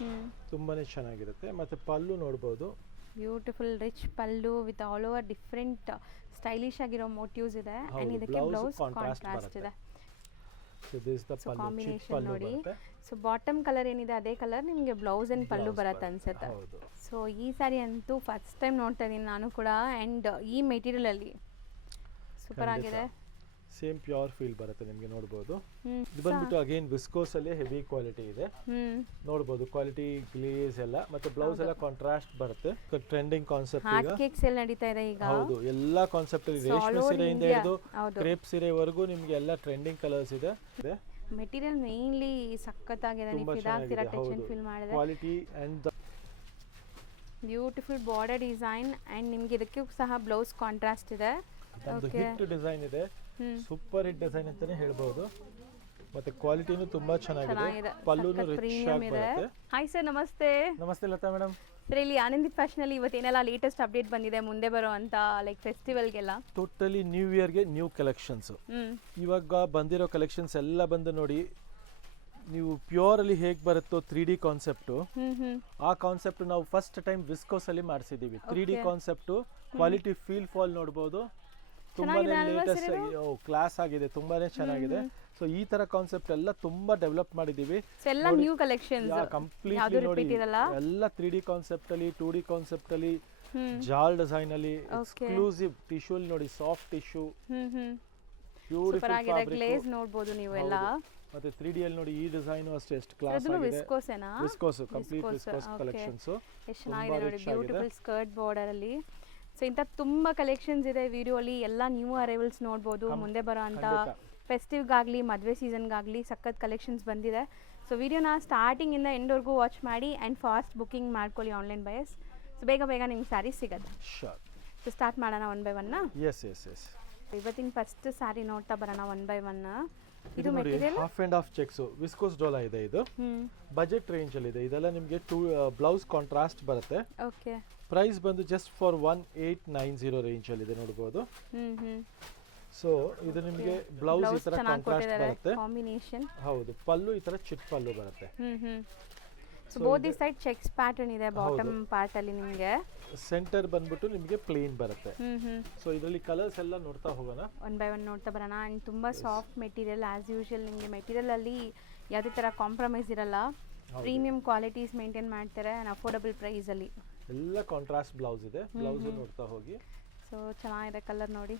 ತುಂಬಾನೇ ಚೆನ್ನಾಗಿರುತ್ತೆ. ಮತ್ತೆ ಪಲ್ಲು ನೋಡಬಹುದು, beautiful rich pallu with all over different stylish ಆಗಿರೋ ಮೋಟಿವ್ಸ್ ಇದೆ ಅಂಡ್ ಇದಕ್ಕೆ ಬ್ಲೌಸ್ ಕಾಂಟ್ರಾಸ್ಟ್ ಇದೆ. So this the pallu, combination ನೋಡಿ. ಸೊ ಬಾಟಮ್ ಕಲರ್ ಏನಿದೆ ಅದೇ ಕಲರ್ ನಿಮಗೆ ಬ್ಲೌಸ್ ಅಂಡ್ ಪಲ್ಲು ಬರುತ್ತೆ ಅನ್ಸುತ್ತೆ. ಸೊ ಈ ಸಾರಿ ಅಂತೂ ಫಸ್ಟ್ ಟೈಮ್ ನೋಡ್ತಾ ಇದೀನಿ ನಾನು ಕೂಡ ಅಂಡ್ ಈ ಮೆಟೀರಿಯಲ್ ಅಲ್ಲಿ ಸೂಪರ್ ಆಗಿದೆ. ಸೇಮ್ ಪ್ಯೂರ್ ಫೀಲ್ ಬರುತ್ತೆ ನಿಮಗೆ ನೋಡಬಹುದು. ಇದು ಬಂದ್ಬಿಟ್ಟು ಅಗೇನ್ ವಿಸ್ಕೋಸ್ ಅಲ್ಲಿ ಹೆವಿ ಕ್ವಾಲಿಟಿ ಇದೆ ನೋಡಬಹುದು. ಕ್ವಾಲಿಟಿ ಗ್ಲೇಸ್ ಎಲ್ಲ ಮತ್ತೆ ಬ್ಲೌಸ್ ಎಲ್ಲ ಕಾಂಟ್ರಾಸ್ಟ್ ಬರುತ್ತೆ. ಟ್ರೆಂಡಿಂಗ್ ಕಾನ್ಸೆಪ್ಟ್ ಈಗ ಕೇಕ್ ಸೇಲ್ ನಡೀತಾ ಇದೆ ಈಗ. ಹೌದು, ಎಲ್ಲಾ ಕಾನ್ಸೆಪ್ಟ್ ಅಲ್ಲಿ ರೇಷ್ಮೆ ಸೀರೆಯಿಂದ ಹಿಡಿದು ಕ್ರೇಪ್ ಸೀರೆವರೆಗೂ ನಿಮಗೆ ಎಲ್ಲ ಟ್ರೆಂಡಿಂಗ್ ಕಲರ್ಸ್ ಇದೆ. ಮೆಟೀರಿಯಲ್ ಮೇನ್ಲಿ ಸಖತ್ತಾಗಿದೆ. ನೀವು ಫಿದಾಗ್ತಿರಾ ಟೆನ್ಷನ್ ಫೀಲ್ ಮಾಡಿದ್ರೆ. Quality and beautiful border design and ನಿಮಗೆ ಇದಕ್ಕೂ ಸಹ ಬ್ಲೌಸ್ ಕಾಂಟ್ರಾಸ್ಟ್ ಇದೆ. ಒಂದು ಹಿಟ್ ಡಿಸೈನ್ ಇದೆ, ಸೂಪರ್ ಹಿಟ್ ಡಿಸೈನ್ ಅಂತಾನೆ ಹೇಳ್ಬಹುದು. ಮತ್ತೆ ಕ್ವಾಲಿಟಿನೂ ತುಂಬಾ ಚೆನ್ನಾಗಿದೆ, ಪಲ್ಲುನು ರಿಚ್ ಆಗಿ ಬರುತ್ತೆ. ಹಾಯ್ ಸರ್, ನಮಸ್ತೆ. ನಮಸ್ತೆ ಲತಾ ಮೇಡಮ್. ಸರ್, ಇಲ್ಲಿ ಆನಂದಿ ಫ್ಯಾಷನ್ ಅಲ್ಲಿ ಇವತ್ತೇನೆಲ್ಲ ಲೇಟೆಸ್ಟ್ ಅಪ್ಡೇಟ್ ಬಂದಿದೆ ಮುಂದೆ ಬರೋ ಅಂತ ಲೈಕ್ ಫೆಸ್ಟಿವಲ್ಗೆಲ್ಲ? ಟೋಟಲಿ ನ್ಯೂ ಇಯರ್ಗೆ ನ್ಯೂ ಕಲೆಕ್ಷನ್ಸ್. ಇವಾಗ ಬಂದಿರೋ ಕಲೆಕ್ಷನ್ಸ್ ಎಲ್ಲ ಬಂದು ನೋಡಿ, ನೀವು ಪ್ಯೂರ್ ಅಲ್ಲಿ ಹೇಗೆ ಬರುತ್ತೋ 3D ಕಾನ್ಸೆಪ್ಟ್, ಆ ಕಾನ್ಸೆಪ್ಟ್ ನಾವು ಫಸ್ಟ್ ಟೈಮ್ ವಿಸ್ಕೋಸ್ ಅಲ್ಲಿ ಮಾಡಿಸಿದೀವಿ. 3D concept, quality feel fall ನೋಡಬಹುದು. ತುಂಬಾನೇ ಲೇಟೆಸ್ಟ್ ಕ್ಲಾಸ್ ಆಗಿದೆ, ತುಂಬಾನೇ ಚೆನ್ನಾಗಿದೆ. ಸೊ ಈ ತರ ಕಾನ್ಸೆಪ್ಟ್ ಎಲ್ಲ ತುಂಬಾ ಡೆವಲಪ್ ಮಾಡಿದೀವಿ. ಎಲ್ಲ ನ್ಯೂ ಕಲೆಕ್ಷನ್ಸ್ ಕಂಪ್ಲೀಟ್ಲಿ ನೋಡಿ. ಎಲ್ಲ 3D ಕಾನ್ಸೆಪ್ಟ್ ಅಲ್ಲಿ, 2D ಕಾನ್ಸೆಪ್ಟ್ ಅಲ್ಲಿ, ಜಾಲ್ ಡಿಸೈನ್ ಅಲ್ಲಿ, ಎಕ್ಸ್ಕ್ಲೂಸಿವ್ ಟಿಶ್ಯೂ ಅಲ್ಲಿ ನೋಡಿ, soft tissue, beautiful fabric, glaze ನೋಡಬಹುದು ನೀವು ಎಲ್ಲ. ಮತ್ತೆ 3D ಅಲ್ಲಿ ನೋಡಿ, ಈ ಡಿಸೈನ್ ಅಷ್ಟೇ ಎಷ್ಟು ಕ್ಲಾಸ್ ಆಗಿದೆ. Viscose, complete viscose collections. ಎಷ್ಟು ಚೆನ್ನಾಗಿದೆ ನೋಡಿ, ಬ್ಯೂಟಿಫುಲ್ ಸ್ಕರ್ಟ್ ಬಾರ್ಡರ್ ಅಲ್ಲಿ. ಸೊ ಇಂಥ ತುಂಬಾ ಕಲೆಕ್ಷನ್ಸ್ ಇದೆ ವಿಡಿಯೋ ಅಲ್ಲಿ. ಎಲ್ಲ ನ್ಯೂ ಅರೈವಲ್ಸ್ ನೋಡಬಹುದು. ಮುಂದೆ ಬರೋ ಅಂತ ಫೆಸ್ಟಿವ್ಗಾಗಲಿ ಮದುವೆ ಸೀಸನ್ಗಾಗಲಿ ಸಖತ್ ಕಲೆಕ್ಷನ್ಸ್ ಬಂದಿದೆ. ಸೊ ವಿಡಿಯೋನ ಸ್ಟಾರ್ಟಿಂಗ್ ಇಂದ ಎಂಡ್ವರೆಗೂ ವಾಚ್ ಮಾಡಿ ಆ್ಯಂಡ್ ಫಾಸ್ಟ್ ಬುಕಿಂಗ್ ಮಾಡ್ಕೊಳ್ಳಿ ಆನ್ಲೈನ್ ಬಯಸ್. ಸೊ ಬೇಗ ಬೇಗ ನಿಮ್ಗೆ ಸ್ಯಾರಿ ಸಿಗುತ್ತೆ. ಸೊ ಸ್ಟಾರ್ಟ್ ಮಾಡೋಣ ಒನ್ ಬೈ ಒನ್. ಇವತ್ತಿನ ಫಸ್ಟ್ ಸ್ಯಾರಿ ನೋಡ್ತಾ ಬರೋಣ ಒನ್ ಬೈ ಒನ್. ಇದು material half and half cheques viscose Dhola ಇದೆ. ಇದು ಬಜೆಟ್ ರೇಂಜ್ ಅಲ್ಲಿ ಇದೆ. ಇದೆಲ್ಲ ನಿಮಗೆ ಬ್ಲೌಸ್ ಕಾಂಟ್ರಾಸ್ಟ್ ಬರುತ್ತೆ. ಓಕೆ, ಪ್ರೈಸ್ ಬಂದು ಜಸ್ಟ್ ಫಾರ್ 1890 ರೇಂಜ್ ಅಲ್ಲಿ ಇದೆ ನೋಡಬಹುದು. ಸೊ ಇದು ನಿಮಗೆ ಬ್ಲೌಸ್ ಈ ತರ ಕಾಂಟ್ರಾಸ್ಟ್ ಬರುತ್ತೆ. ಕಾಂಬಿನೇಷನ್ ಹೌದು, ಪಲ್ಲು ಈ ತರ ಚಿಟ್ ಪಲ್ಲು ಬರುತ್ತೆ. So both the side cheques pattern ಇದೆ ಬಾಟಮ್ ಪಾರ್ಟ್ ಅಲ್ಲಿ. ನಿಮಗೆ ಸೆಂಟರ್ ಬಂದ್ಬಿಟ್ಟು ನಿಮಗೆ ಪ್ಲೇನ್ ಬರುತ್ತೆ. ಸೊ ಇದರಲ್ಲಿ ಕಲರ್ಸ್ ಎಲ್ಲ ನೋಡ್ತಾ ಹೋಗೋಣ, ಒನ್ ಬೈ ಒನ್ ನೋಡ್ತಾ ಬರೋಣ. ಅಂಡ್ ತುಂಬಾ ಸಾಫ್ಟ್ ಮೆಟೀರಿಯಲ್ ಆಸ್ ಯೂಶುವಲ್. ನಿಮಗೆ ಮೆಟೀರಿಯಲ್ ಅಲ್ಲಿ ಯಾವುದೇ ತರ ಕಾಂಪ್ರಮೈಸ್ ಇರಲ್ಲ. ಪ್ರೀಮಿಯಂ ಕ್ವಾಲಿಟೀಸ್ ಮೇಂಟೈನ್ ಮಾಡ್ತಾರೆ ಅಂಡ್ ಅಫೋರ್ಡಬಲ್ ಪ್ರೈಸ್ ಅಲ್ಲಿ. ಎಲ್ಲ ಕಾಂಟ್ರಾಸ್ಟ್ ಬ್ಲೌಸ್ ಇದೆ. ಬ್ಲೌಸ್ ನೋಡ್ತಾ ಹೋಗಿ. ಸೊ ಚೆನ್ನಾಗಿದೆ ಕಲರ್ ನೋಡಿ,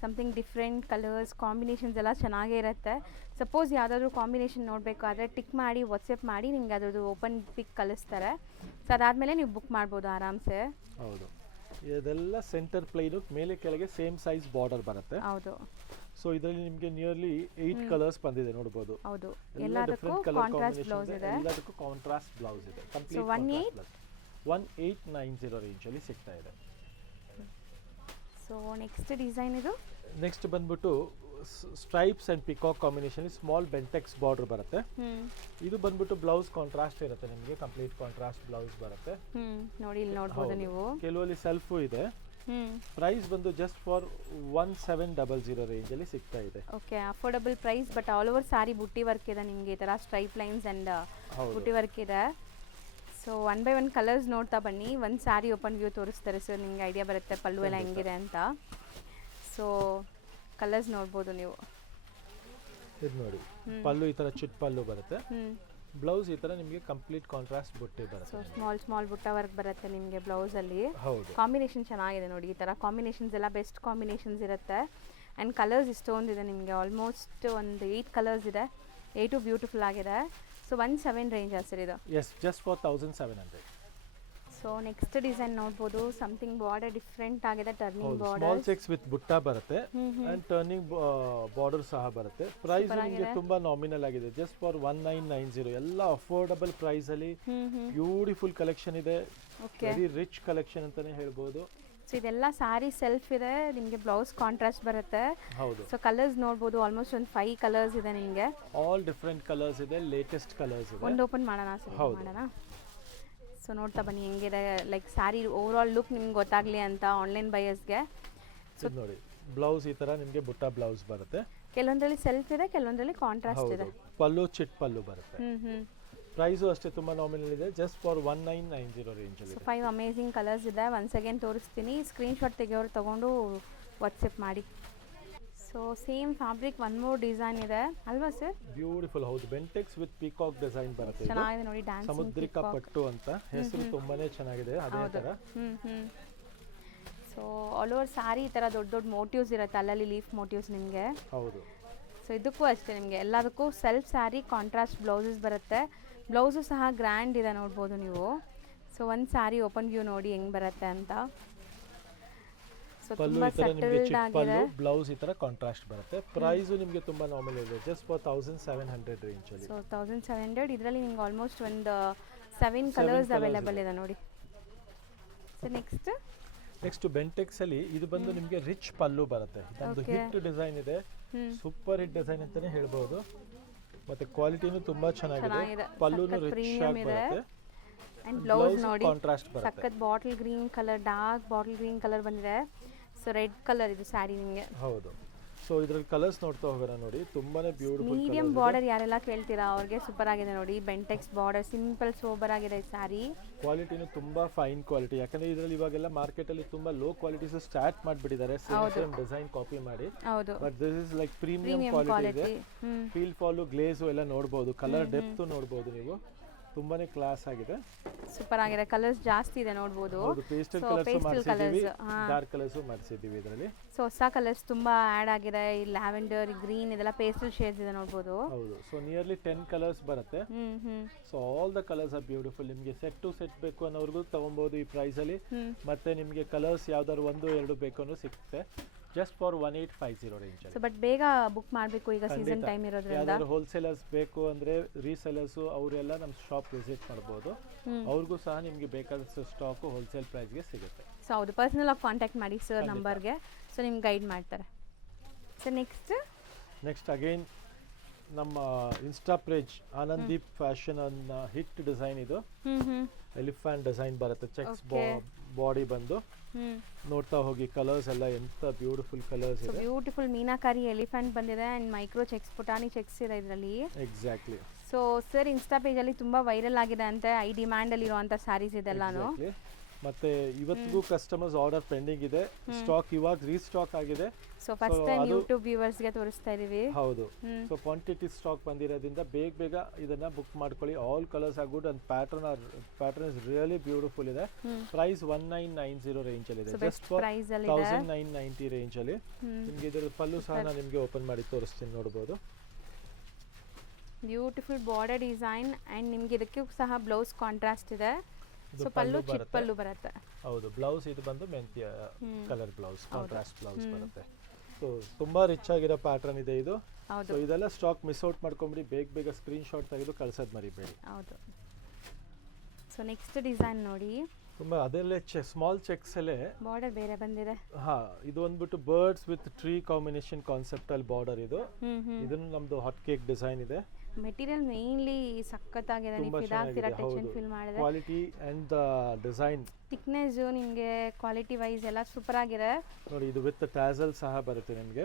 ಸಮಥಿಂಗ್ ಡಿಫ್ರೆಂಟ್ ಕಲರ್ಸ್ ಕಾಂಬಿನೇಷನ್ಸ್ ಎಲ್ಲ ಚೆನ್ನಾಗೇ ಇರುತ್ತೆ. ಸಪೋಸ್ ಯಾವುದಾದ್ರೂ ಕಾಂಬಿನೇಷನ್ ನೋಡಬೇಕಾದ್ರೆ ಟಿಕ್ ಮಾಡಿ ವಾಟ್ಸಪ್ ಮಾಡಿ ನಿಮ್ಗೆ ಅದ್ರದ್ದು ಓಪನ್ ಪಿಕ್ ಕಳಿಸ್ತಾರೆ. ಸೊ ಅದಾದಮೇಲೆ ನೀವು ಬುಕ್ ಮಾಡ್ಬೋದು ಆರಾಮ್ಸೆ. ಹೌದು, ಇದೆಲ್ಲ ಸೆಂಟರ್ ಪ್ಲೈನು, ಮೇಲೆ ಕೆಳಗೆ ಸೇಮ್ ಸೈಜ್ ಬಾರ್ಡರ್ ಬರುತ್ತೆ. ಹೌದು. ಸೊ ಇದರಲ್ಲಿ ನಿಮಗೆ ನಿಯರ್ಲಿ 8 ಕಲರ್ಸ್ ಬಂದಿದೆ ನೋಡಬಹುದು. ಹೌದು, ಎಲ್ಲದಕ್ಕೂ ಕಾಂಟ್ರಾಸ್ಟ್ ಬ್ಲೌಸ್ ಇದೆ. ಎಲ್ಲದಕ್ಕೂ ಕಾಂಟ್ರಾಸ್ಟ್ ಬ್ಲೌಸ್ ಇದೆ. ಕಂಪ್ಲೀಟ್ 1890 ರೇಂಜ್ ಅಲ್ಲಿ ಸಿಗ್ತಾ ಇದೆ. ಸೊ ನೆಕ್ಸ್ಟ್ ಡಿಸೈನ್ ಇದು. ನೆಕ್ಸ್ಟ್ ಬಂದ್ಬಿಟ್ಟು stripes and peacock combination small Bentex border ಬರುತ್ತೆ. ಇದು ಬಂದ್ಬಿಟ್ಟು ಬ್ಲೌಸ್ ಕಾಂಟ್ರಾಸ್ಟ್ ಇರುತ್ತೆ ನಿಮಗೆ, ಕಂಪ್ಲೀಟ್ ಕಾಂಟ್ರಾಸ್ಟ್ ಬ್ಲೌಸ್ ಬರುತ್ತೆ. ನೋಡಿ ಇಲ್ಲಿ ನೋಡಬಹುದು ನೀವು. ಕೆಲವಲ್ಲಿ ಸೆಲ್ಫ್ ಇದೆ. ಪ್ರೈಸ್ ಬಂದು ಜಸ್ಟ್ ಫಾರ್ 1700 ರೇಂಜ್ ಅಲ್ಲಿ ಸಿಗ್ತಾ ಇದೆ. Okay, affordable price. But all over sari ಬುಟ್ಟಿ ವರ್ಕ್ ಇದೆ ನಿಮಗೆ, ಈ ತರ ಸ್ಟ್ರೈಪ್ ಲೈನ್ಸ್ ಅಂಡ್ ಬುಟ್ಟಿ ವರ್ಕ್ ಇದೆ. So one by one colours ನೋಡ್ತಾ ಬನ್ನಿ. ಒಂದು ಸ್ಯಾರಿ ಓಪನ್ ವ್ಯೂ ತೋರಿಸ್ತಾರೆ ಸರ್, ನಿಮ್ಗೆ ಐಡಿಯಾ ಬರುತ್ತೆ ಪಲ್ಲು ಎಲ್ಲ ಹೆಂಗಿದೆ ಅಂತ. ಸೊ ಕಲರ್ಸ್ ನೋಡ್ಬೋದು ನೀವು. ಇದು ನೋಡಿ, ಪಲ್ಲು ಈ ತರ ಚಿಟ್ ಪಲ್ಲು ಬರುತ್ತೆ. ಬ್ಲೌಸ್ ಈ ತರ ನಿಮಗೆ ಕಂಪ್ಲೀಟ್ ಕಾಂಟ್ರಾಸ್ಟ್ ಬುಟ್ಟಿ ಬರುತ್ತೆ. ಸೊ ಸ್ಮಾಲ್ ಬುಟ್ಟ ವರ್ಕ್ ಬರುತ್ತೆ ನಿಮಗೆ ಬ್ಲೌಸ್ ಅಲ್ಲಿ. ಹೌದು, ಕಾಂಬಿನೇಷನ್ ಚೆನ್ನಾಗಿದೆ ನೋಡಿ. ಈ ತರ ಕಾಂಬಿನೇಷನ್ಸ್ ಎಲ್ಲ ಬೆಸ್ಟ್ ಕಾಂಬಿನೇಷನ್ಸ್ ಇರುತ್ತೆ. ಆ್ಯಂಡ್ ಕಲರ್ಸ್ ಇಷ್ಟೊಂದಿದೆ ನಿಮಗೆ, ಆಲ್ಮೋಸ್ಟ್ ಒಂದು 8 ಕಲರ್ಸ್ ಇದೆ. 8 ಬ್ಯೂಟಿಫುಲ್ ಆಗಿದೆ. ಸೊ 17 ರೇಂಜ್ ಸರ್ ಇದು. Yes, just for 1700. So next design ನೋಡಬಹುದು. ಸಮಥಿಂಗ್ ಬಾರ್ಡರ್ ಡಿಫ್ರೆಂಟ್ ಆಗಿದೆ, turning border. Small checks with butta ಬರುತ್ತೆ ಅಂಡ್ ಟರ್ನಿಂಗ್ ಬಾರ್ಡರ್ ಸಹ ಬರುತ್ತೆ. ಪ್ರೈಸ್ ನಿಮಗೆ ತುಂಬಾ ನಾಮಿನಲ್ ಆಗಿದೆ, ಜಸ್ಟ್ ಫಾರ್ 1990. ಎಲ್ಲ ಅಫೋರ್ಡಬಲ್ ಪ್ರೈಸ್ ಅಲ್ಲಿ ಬ್ಯೂಟಿಫುಲ್ ಕಲೆಕ್ಷನ್ ಇದೆ. ವೆರಿ ರಿಚ್ ಕಲೆಕ್ಷನ್ ಅಂತಾನೆ ಹೇಳ್ಬೋದು. ಸೊ ಇದೆಲ್ಲ ಸಾರಿ ಸೆಲ್ಫ್ ಇದೆ ನಿಮಗೆ, ಬ್ಲೌಸ್ ಕಾಂಟ್ರಾಸ್ಟ್ ಬರುತ್ತೆ. ಹೌದು. ಸೊ ಕಲರ್ಸ್ ನೋಡಬಹುದು, ಆಲ್ಮೋಸ್ಟ್ ಒಂದು 5 ಕಲರ್ಸ್ ಇದೆ ನಿಮಗೆ. ಆಲ್ ಡಿಫರೆಂಟ್ ಕಲರ್ಸ್ ಇದೆ, ಲೇಟೆಸ್ಟ್ ಕಲರ್ಸ್ ಇದೆ. ಒಂದು ಓಪನ್ ಮಾಡೋಣ ಸರ್, ಮಾಡೋಣ. ಸೊ ನೋಡ್ತಾ ಬನ್ನಿ ಹೆಂಗಿದೆ, like sari over all look ನಿಮ್ಗೆ ಗೊತ್ತಾಗ್ಲಿ ಅಂತ ಆನ್ಲೈನ್ ಬಯರ್ಸ್ಗೆ. ಸೊ ನೋಡಿ, ಬ್ಲೌಸ್ ಈ ತರ ನಿಮಗೆ ಬುಟ್ಟ ಬ್ಲೌಸ್ ಬರುತ್ತೆ. ಕೆಲವೊಂದರಲ್ಲಿ ಸೆಲ್ಫ್ ಇದೆ, ಕೆಲವೊಂದರಲ್ಲಿ ಕಾಂಟ್ರಾಸ್ಟ್ ಇದೆ. ಪಲ್ಲು ಚಿಟ್ ಪಲ್ಲು ಬರುತ್ತೆ. ಪ್ರೈಸು ಅಷ್ಟೇ ತುಂಬ ನಾಮಿನಲ್ ಇದೆ, ಜಸ್ಟ್ ಫಾರ್ 1990 ರೇಂಜಲ್ಲಿ. ಸೊ 5 ಅಮೇಝಿಂಗ್ ಕಲರ್ಸ್ ಇದೆ. ಒನ್ಸ್ ಅಗೇನ್ ತೋರಿಸ್ತೀನಿ, ಸ್ಕ್ರೀನ್ಶಾಟ್ ತೆಗೆಯೋರು ತೊಗೊಂಡು ವಾಟ್ಸಪ್ ಮಾಡಿ. So same fabric one more design ಇದೆ ಅಲ್ವಾ ಸರ್? ಬ್ಯೂಟಿಫುಲ್, ಹೌದು. ಬೆಂಟೆಕ್ಸ್ ವಿತ್ ಪೀಕಾಕ್ ಡಿಸೈನ್ ಬರುತ್ತೆ. ಚೆನ್ನಾಗಿದೆ ನೋಡಿ, ಡ್ಯಾನ್ಸಿಂಗ್ ಸಮುದ್ರಿಕಾ ಪಟ್ಟು ಅಂತ ಹೆಸರು ತುಂಬಾನೇ ಚೆನ್ನಾಗಿದೆ. ಅದೇ ತರ ಸೊ ಆಲ್ ಓವರ್ ಸಾರಿ ಈ ಥರ ದೊಡ್ಡ ದೊಡ್ಡ ಮೋಟಿವ್ಸ್ ಇರುತ್ತೆ, ಅಲ್ಲಲ್ಲಿ ಲೀಫ್ ಮೋಟಿವ್ಸ್ ನಿಮಗೆ. ಹೌದು. ಸೊ ಇದಕ್ಕೂ ಅಷ್ಟೇ ನಿಮಗೆ ಎಲ್ಲದಕ್ಕೂ ಸೆಲ್ಫ್ ಸ್ಯಾರಿ ಕಾಂಟ್ರಾಸ್ಟ್ ಬ್ಲೌಸಸ್ ಬರುತ್ತೆ. ಬ್ಲೌಸು ಸಹ ಗ್ರ್ಯಾಂಡ್ ಇದೆ ನೋಡ್ಬೋದು ನೀವು. ಸೊ ಒಂದು ಸ್ಯಾರಿ ಓಪನ್ ವ್ಯೂ ನೋಡಿ ಹೆಂಗೆ ಬರುತ್ತೆ ಅಂತ. ಸೊ ತುಂಬ ಸೆಟಲ್ಡ್ ಆಗಿದೆ. ಬ್ಲೌಸ್ ಈ ತರ ಕಾಂಟ್ರಾಸ್ಟ್ ಬರುತ್ತೆ. ಪ್ರೈಸ್ ನಿಮಗೆ ತುಂಬಾ ನಾರ್ಮಲ್ ಇದೆ, ಜಸ್ಟ್ ಫಾರ್ 1700 ರೇಂಜ್ ಅಲ್ಲಿ. ಸೊ 1700 ಇದರಲ್ಲಿ ನಿಮ್ಗೆ ಆಲ್ಮೋಸ್ಟ್ ಒಂದು 7 ಕಲರ್ಸ್ ಅವೈಲೇಬಲ್ ಇದೆ ನೋಡಿ. ಸೊ ನೆಕ್ಸ್ಟ್ ಬೆಂಟೆಕ್ಸ್ ಅಲ್ಲಿ ಇದು ಬಂದು ನಿಮಗೆ ರಿಚ್ ಪಲ್ಲು ಬರುತ್ತೆ. ಇದೊಂದು ಹಿಟ್ ಡಿಸೈನ್ ಇದೆ, ಸೂಪರ್ ಹಿಟ್ ಡಿಸೈನ್ ಅಂತಾನೆ ಹೇಳ್ಬೋದು. ಮತ್ತೆ ಕ್ವಾಲಿಟಿನೂ ತುಂಬಾ ಚೆನ್ನಾಗಿದೆ. ಪಲ್ಲುನು ರಿಚ್ ಆಗಿ ಬರುತ್ತೆ. ಅಂಡ್ ಬ್ಲೌಸ್ ನೋಡಿ ಕಾಂಟ್ರಾಸ್ಟ್ ಬರುತ್ತೆ. ಸಖತ್ bottle green colour, dark bottle green colour ಬಂದಿದೆ. ಸೊ ರೆಡ್ ಕಲರ್ ಇದು ಸ್ಯಾರಿ ನಿಮಗೆ. ಹೌದು. ಸೊ ಇದ್ರಲ್ಲಿ ಕಲರ್ಸ್ ನೋಡ್ತಾ ಹೋಗೋಣ ನೋಡಿ, ತುಂಬಾನೇ ಬ್ಯೂಟಿಫುಲ್. ಮೀಡಿಯಂ ಬಾರ್ಡರ್ ಯಾರೆಲ್ಲ ಕೇಳ್ತೀರಾ ಅವ್ರಿಗೆ ಸೂಪರ್ ಆಗಿದೆ ನೋಡಿ. ಬೆಂಟೆಕ್ಸ್ ಬಾರ್ಡರ್ ಸಿಂಪಲ್ ಸೋಬರ್ ಆಗಿದೆ ಈ ಸ್ಯಾರಿ. ಕ್ವಾಲಿಟಿನೂ ತುಂಬಾ ಫೈನ್ ಕ್ವಾಲಿಟಿ. ಯಾಕಂದ್ರೆ ಇದರಲ್ಲಿ ಇವಾಗೆಲ್ಲ ಮಾರ್ಕೆಟ್ ಅಲ್ಲಿ ತುಂಬಾ ಲೋ ಕ್ವಾಲಿಟೀಸ್ ಸ್ಟಾರ್ಟ್ ಮಾಡಿಬಿಟ್ಟಿದ್ದಾರೆ, ಸೇಮ್ ಡಿಸೈನ್ ಕಾಪಿ ಮಾಡಿ. ಹೌದು. But this is like premium quality ಇದೆ. ಫೀಲ್ ಫಾಲು ಗ್ಲೇಸ್ ಎಲ್ಲ ನೋಡಬಹುದು, ಕಲರ್ ಡೆಪ್ತ್ ನೋಡಬಹುದು ನೀವು. ತುಂಬಾನೇ ಕ್ಲಾಸ್ ಆಗಿದೆ, ಸೂಪರ್ ಆಗಿದೆ. ಕಲರ್ಸ್ ಜಾಸ್ತಿ ಇದೆ ನೋಡಬಹುದು. ಪೇಸ್ಟಲ್ ಕಲರ್ಸ್ ಮಾಡಿಸಿದೀವಿ, ಡಾರ್ಕ್ ಕಲರ್ಸ್ ಮಾಡಿಸಿದೀವಿ ಇದರಲ್ಲಿ. ಸೊ ಹೊಸ ಕಲರ್ಸ್ ತುಂಬಾ ಆಡ್ ಆಗಿದೆ. ಈ ಲ್ಯಾವೆಂಡರ್, ಗ್ರೀನ್ ಇದೆಲ್ಲ ಪೇಸ್ಟಲ್ ಶೇಡ್ಸ್ ಇದೆ ನೋಡಬಹುದು. ಹೌದು. ಸೊ ನಿಯರ್ಲಿ 10 ಕಲರ್ಸ್ ಬರುತ್ತೆ. So all the colours R beautiful. ನಿಮಗೆ ಸೆಟ್ ಟು ಸೆಟ್ ಬೇಕು ಅನ್ನೋರ್ಗೂ ತಗೊಬಹುದು ಈ ಪ್ರೈಸ್ ಅಲ್ಲಿ. ಮತ್ತೆ ನಿಮಗೆ ಕಲರ್ಸ್ ಯಾವ್ದಾದ್ರು 1-2 ಬೇಕು ಅನ್ನೋ ಸಿಗುತ್ತೆ, ಜಸ್ಟ್ ಫಾರ್ 1850 ರೇಂಜ್ ಅಲ್ಲಿ. ಸೊ ಬಟ್ ಬೇಗ ಬುಕ್ ಮಾಡಬೇಕು, ಈಗ ಸೀಸನ್ ಟೈಮ್ ಇರೋದ್ರಿಂದ. ಯಾರು ಹೋಲ್ಸೇಲರ್ಸ್ ಬೇಕು ಅಂದ್ರೆ ರೀಸೆಲರ್ಸ್ ಅವರೆಲ್ಲ ನಮ್ಮ ಶಾಪ್ ವಿಸಿಟ್ ಮಾಡಬಹುದು. ಅವ್ರಿಗೂ ಸಹ ನಿಮಗೆ ಬೇಕಾದಷ್ಟು ಸ್ಟಾಕ್ ಹೋಲ್ಸೇಲ್ ಪ್ರೈಸ್ ಗೆ ಸಿಗುತ್ತೆ. ಸೊ ಹೌದು, ಪರ್ಸನಲ್ ಆಗಿ ಕಾಂಟ್ಯಾಕ್ಟ್ ಮಾಡಿ ಸರ್ ನಂಬರ್ಗೆ. ಸೊ ನಿಮ್ಗೆ ಗೈಡ್ ಮಾಡ್ತಾರೆ. ಸೊ ನೆಕ್ಸ್ಟ್ ಅಗೈನ್ ನಮ್ಮ ಇನ್ಸ್ಟಾ ಪೇಜ್ ಆನಂದೀಪ್ ಫ್ಯಾಷನ್ ಅನ್ನ ಹಿಟ್ ಡಿಸೈನ್. ಇದು ಎಲಿಫೆಂಟ್ ಡಿಸೈನ್ ಬರುತ್ತೆ, ಚೆಕ್ಸ್ ಬಾಡಿ ಬಂದು. ನೋಡ್ತಾ ಹೋಗಿ ಕಲರ್ಸ್ ಎಲ್ಲ ಎಂತ ಬ್ಯೂಟಿಫುಲ್ ಕಲರ್ಸ್ ಇದೆ. ಬ್ಯೂಟಿಫುಲ್ ಮೀನಾಕಾರಿ ಎಲಿಫೆಂಟ್ ಬಂದಿದೆ ಅಂಡ್ ಮೈಕ್ರೋ ಚೆಕ್ಸ್, ಪುಟಾಣಿ ಚೆಕ್ಸ್ ಇದೆ ಇದರಲ್ಲಿ. Exactly. So sir insta page ಅಲ್ಲಿ ತುಂಬಾ ವೈರಲ್ ಆಗಿದೆ ಅಂತ, ಐ ಡಿಮ್ಯಾಂಡ್ ಅಲ್ಲಿ ಇರುವಂತ ಸ್ಯಾರೀಸ್ ಇದೆಲ್ಲಾನು. ಮತ್ತೆ ಇವತ್ತಿಗೂ ಕಸ್ಟಮರ್ಸ್ ಆರ್ಡರ್ ಪೆಂಡಿಂಗ್ ಇದೆ, ಸ್ಟಾಕ್ ಇವಾಗ ರೀಸ್ಟಾಕ್ ಆಗಿದೆ. So first time YouTube viewers ಗೆ ತೋರಿಸ್ತಾ ಇದೀವಿ. ಹೌದು. ಸೊ ಕ್ವಾಂಟಿಟಿ ಸ್ಟಾಕ್ ಬಂದಿರೋದ್ರಿಂದ ಬೇಗ ಇದನ್ನ ಬುಕ್ ಮಾಡ್ಕೊಳ್ಳಿ. All colours are good and pattern is really beautiful ಇದೆ. ಪ್ರೈಸ್ 1990 ರೇಂಜ್ ಅಲ್ಲಿ ಇದೆ, ಜಸ್ಟ್ ಫಾರ್ 1990 ರೇಂಜ್ ಅಲ್ಲಿ. ನಿಮ್ಗೆ ಇದರ ಪಲ್ಲು ಸಹ ನಾನು ನಿಮ್ಗೆ ಓಪನ್ ಮಾಡಿ ತೋರಿಸ್ತೀನಿ, ನೋಡಬಹುದು. ಬ್ಯೂಟಿಫುಲ್ ಬಾರ್ಡರ್ ಡಿಸೈನ್ ಅಂಡ್ ನಿಮ್ಗೆ ಇದಕ್ಕೂ ಸಹ ಬ್ಲೌಸ್ ಕಾಂಟ್ರಾಸ್ಟ್ ಇದೆ. ಸೊ ಪಲ್ಲು ಚಿಕ್ಕ ಪಲ್ಲು ಬರುತ್ತೆ. ಹೌದು. ಬ್ಲೌಸ್ ಇದು ಬಂದು ಮೆಂತ್ಯ ಕಲರ್ ಬ್ಲೌಸ್, ಕಾಂಟ್ರಾಸ್ಟ್ ಬ್ಲೌಸ್ ಬರುತ್ತೆ. ಸೊ ತುಂಬಾ ರಿಚ್ ಆಗಿರೋ ಪ್ಯಾಟರ್ನ್ ಇದೆ ಇದು. ಸೊ ಇದೆಲ್ಲ ಸ್ಟಾಕ್ ಮಿಸ್ ಔಟ್ ಮಾಡ್ಕೊಂಬಿಡಿ, ಬೇಗ ಸ್ಕ್ರೀನ್ ಶಾಟ್ ತೆಗೆದು ಕಳ್ಸೋದು ಮರಿಬೇಡಿ. ಹೌದು. ಸೊ ನೆಕ್ಸ್ಟ್ ಡಿಸೈನ್ ನೋಡಿ, ತುಂಬಾ ಅದರಲ್ಲೇ ಸ್ಮಾಲ್ ಚೆಕ್ಸ್ ಅಲ್ಲೇ ಬಾರ್ಡರ್ ಬೇರೆ ಬಂದಿದೆ. ಇದು ಬಂದ್ಬಿಟ್ಟು birds with tree combination concept ಅಲ್ಲಿ ಬಾರ್ಡರ್ ಇದು. ಇದನ್ನು ನಮ್ದು ಹಾಟ್ ಕೇಕ್ ಡಿಸೈನ್ ಇದೆ. ಮೆಟೀರಿಯಲ್ ಮೇನ್ಲಿ ಸಖತ್ತಾಗಿದೆ, ನೀವು ಇದಾಗ್ತಿರಾ ಟೆನ್ಷನ್ ಫೀಲ್ ಮಾಡಿದ್ರೆ. Quality and the design, thickness ನಿಮಗೆ ಕ್ವಾಲಿಟಿ ವೈಸ್ ಎಲ್ಲ ಸೂಪರ್ ಆಗಿದೆ ನೋಡಿ. ಇದು ವಿತ್ ಟ್ಯಾಸಲ್ ಸಹ ಬರುತ್ತೆ ನಿಮಗೆ.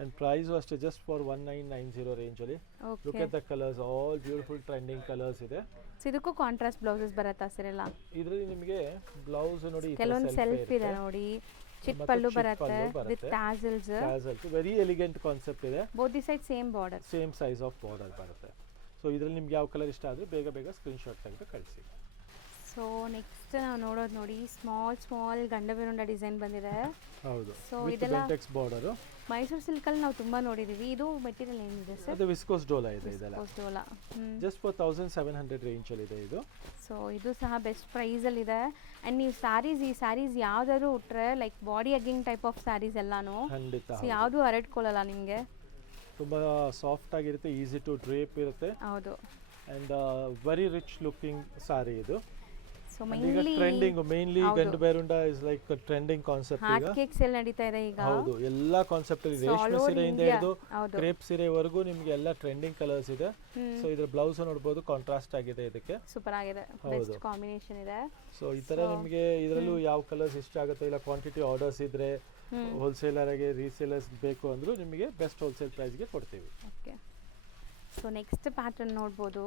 ಅಂಡ್ ಪ್ರೈಸ್ ಅಷ್ಟೇ, ಜಸ್ಟ್ ಫಾರ್ 1990 ರೇಂಜ್ ಅಲ್ಲಿ. Look at the colours, all beautiful trending colours ಇದೆ. ಸೊ ಇದಕ್ಕೂ ಕಾಂಟ್ರಾಸ್ಟ್ ಬ್ಲೌಸಸ್ ಬರುತ್ತಾ ಸರ್ ಎಲ್ಲ? ಇದರಲ್ಲಿ ನಿಮಗೆ ಬ್ಲೌಸ್ ನೋಡಿ ಕೆಲವೊಂದು ಸೆಲ್ಫ್ ಇದೆ ನೋಡಿ, ಚಿಟ್ ಪಲ್ಲು ಬರುತ್ತೆ with tassels. Very elegant concept ಇದೆ. Both the side same border, same size of border ಬರುತ್ತೆ. ಸೊ ಇದರಲ್ಲಿ ನಿಮ್ಗೆ ಯಾವ ಕಲರ್ ಇಷ್ಟ ಆದ್ರೆ ಬೇಗ ಸ್ಕ್ರೀನ್ ಶಾಟ್ ತೆಗೆದು ಕಳಿಸಿ. ಸೊ ನೆಕ್ಸ್ಟ್ ನಾವು ನೋಡೋದು ನೋಡಿ, ಸ್ಮಾಲ್ ಗಂಡ ಬೆರುಂಡ ಡಿಸೈನ್ ಬಂದಿದೆ. ಹೌದು. ಸೊ ಇದೆಲ್ಲ ಬೆಂಟೆಕ್ಸ್ ಬಾರ್ಡರ್, ಮೈಸೂರು ಸಿಲ್ಕ್ ಅಲ್ಲಿ ನಾವು ತುಂಬಾ ನೋಡಿದೀವಿ. ಇದು ಮೆಟೀರಿಯಲ್ ಏನಿದೆ ಸರ್? ಅದು ವಿಸ್ಕೋಸ್ ಡೋಲಾ ಇದೆ. ಇದೆಲ್ಲ viscose Dhola, just for 1700 range ಅಲ್ಲಿ ಇದೆ ಇದು. ಸೊ ಇದು ಸಹ ಬೆಸ್ಟ್ ಪ್ರೈಸ್ ಅಲ್ಲಿ ಇದೆ. ಅಂಡ್ ನೀವು ಈ ಸ್ಯಾರೀಸ್ ಯಾವ್ದಾದ್ರು ಉಟ್ರೆ like body hugging type of sarees ಎಲ್ಲಾನು ಖಂಡಿತ ಯಾವುದು ಹರಡ್ಕೊಳ್ಳಲ್ಲ ನಿಮಗೆ. ತುಂಬಾ ಸಾಫ್ಟ್ ಆಗಿರುತ್ತೆ, ಈಸಿ ಟು ಡ್ರೇಪ್ ಇರುತ್ತೆ. ಹೌದು. And very rich looking sari ಇದು. So mainly Gandaberunda is like trending concept. Hot cakes ಎಲ್ಲ ನಡೀತಾ ಇದೆ ಈಗ. ಹೌದು, ಎಲ್ಲಾ ಕಾನ್ಸೆಪ್ಟ್ ಅಲ್ಲಿ ರೇಷ್ಮೆ ಸೀರೆಯಿಂದ ಹಿಡಿದು ಕ್ರೇಪ್ ಸೀರೆವರೆಗೂ ನಿಮಗೆ ಎಲ್ಲ ಟ್ರೆಂಡಿಂಗ್ ಕಲರ್ಸ್ ಇದೆ. ಸೊ ಇದರ ಬ್ಲೌಸ್ ನೋಡಬಹುದು, ಕಾಂಟ್ರಾಸ್ಟ್ ಆಗಿದೆ, ಇದಕ್ಕೆ ಸೂಪರ್ ಆಗಿದೆ, ಬೆಸ್ಟ್ ಕಾಂಬಿನೇಷನ್ ಇದೆ. ಸೊ ಈ ತರ ನಿಮಗೆ ಇದರಲ್ಲೂ ಯಾವ ಕಲರ್ಸ್ ಇಷ್ಟ ಆಗುತ್ತೆ, ಇಲ್ಲ ಕ್ವಾಂಟಿಟಿ ಆರ್ಡರ್ಸ್ ಇದ್ರೆ ಹೋಲ್ಸೇಲರ್ ಆಗಿ ರೀಸೇಲರ್ಸ್ ಬೇಕು ಅಂದ್ರೂ ನಿಮಗೆ ಬೆಸ್ಟ್ ಹೋಲ್ಸೇಲ್ ಪ್ರೈಸ್ ಗೆ ಕೊಡ್ತೀವಿ. ಓಕೆ. ಸೊ ನೆಕ್ಸ್ಟ್ ಪ್ಯಾಟರ್ನ್ ನೋಡಬಹುದು,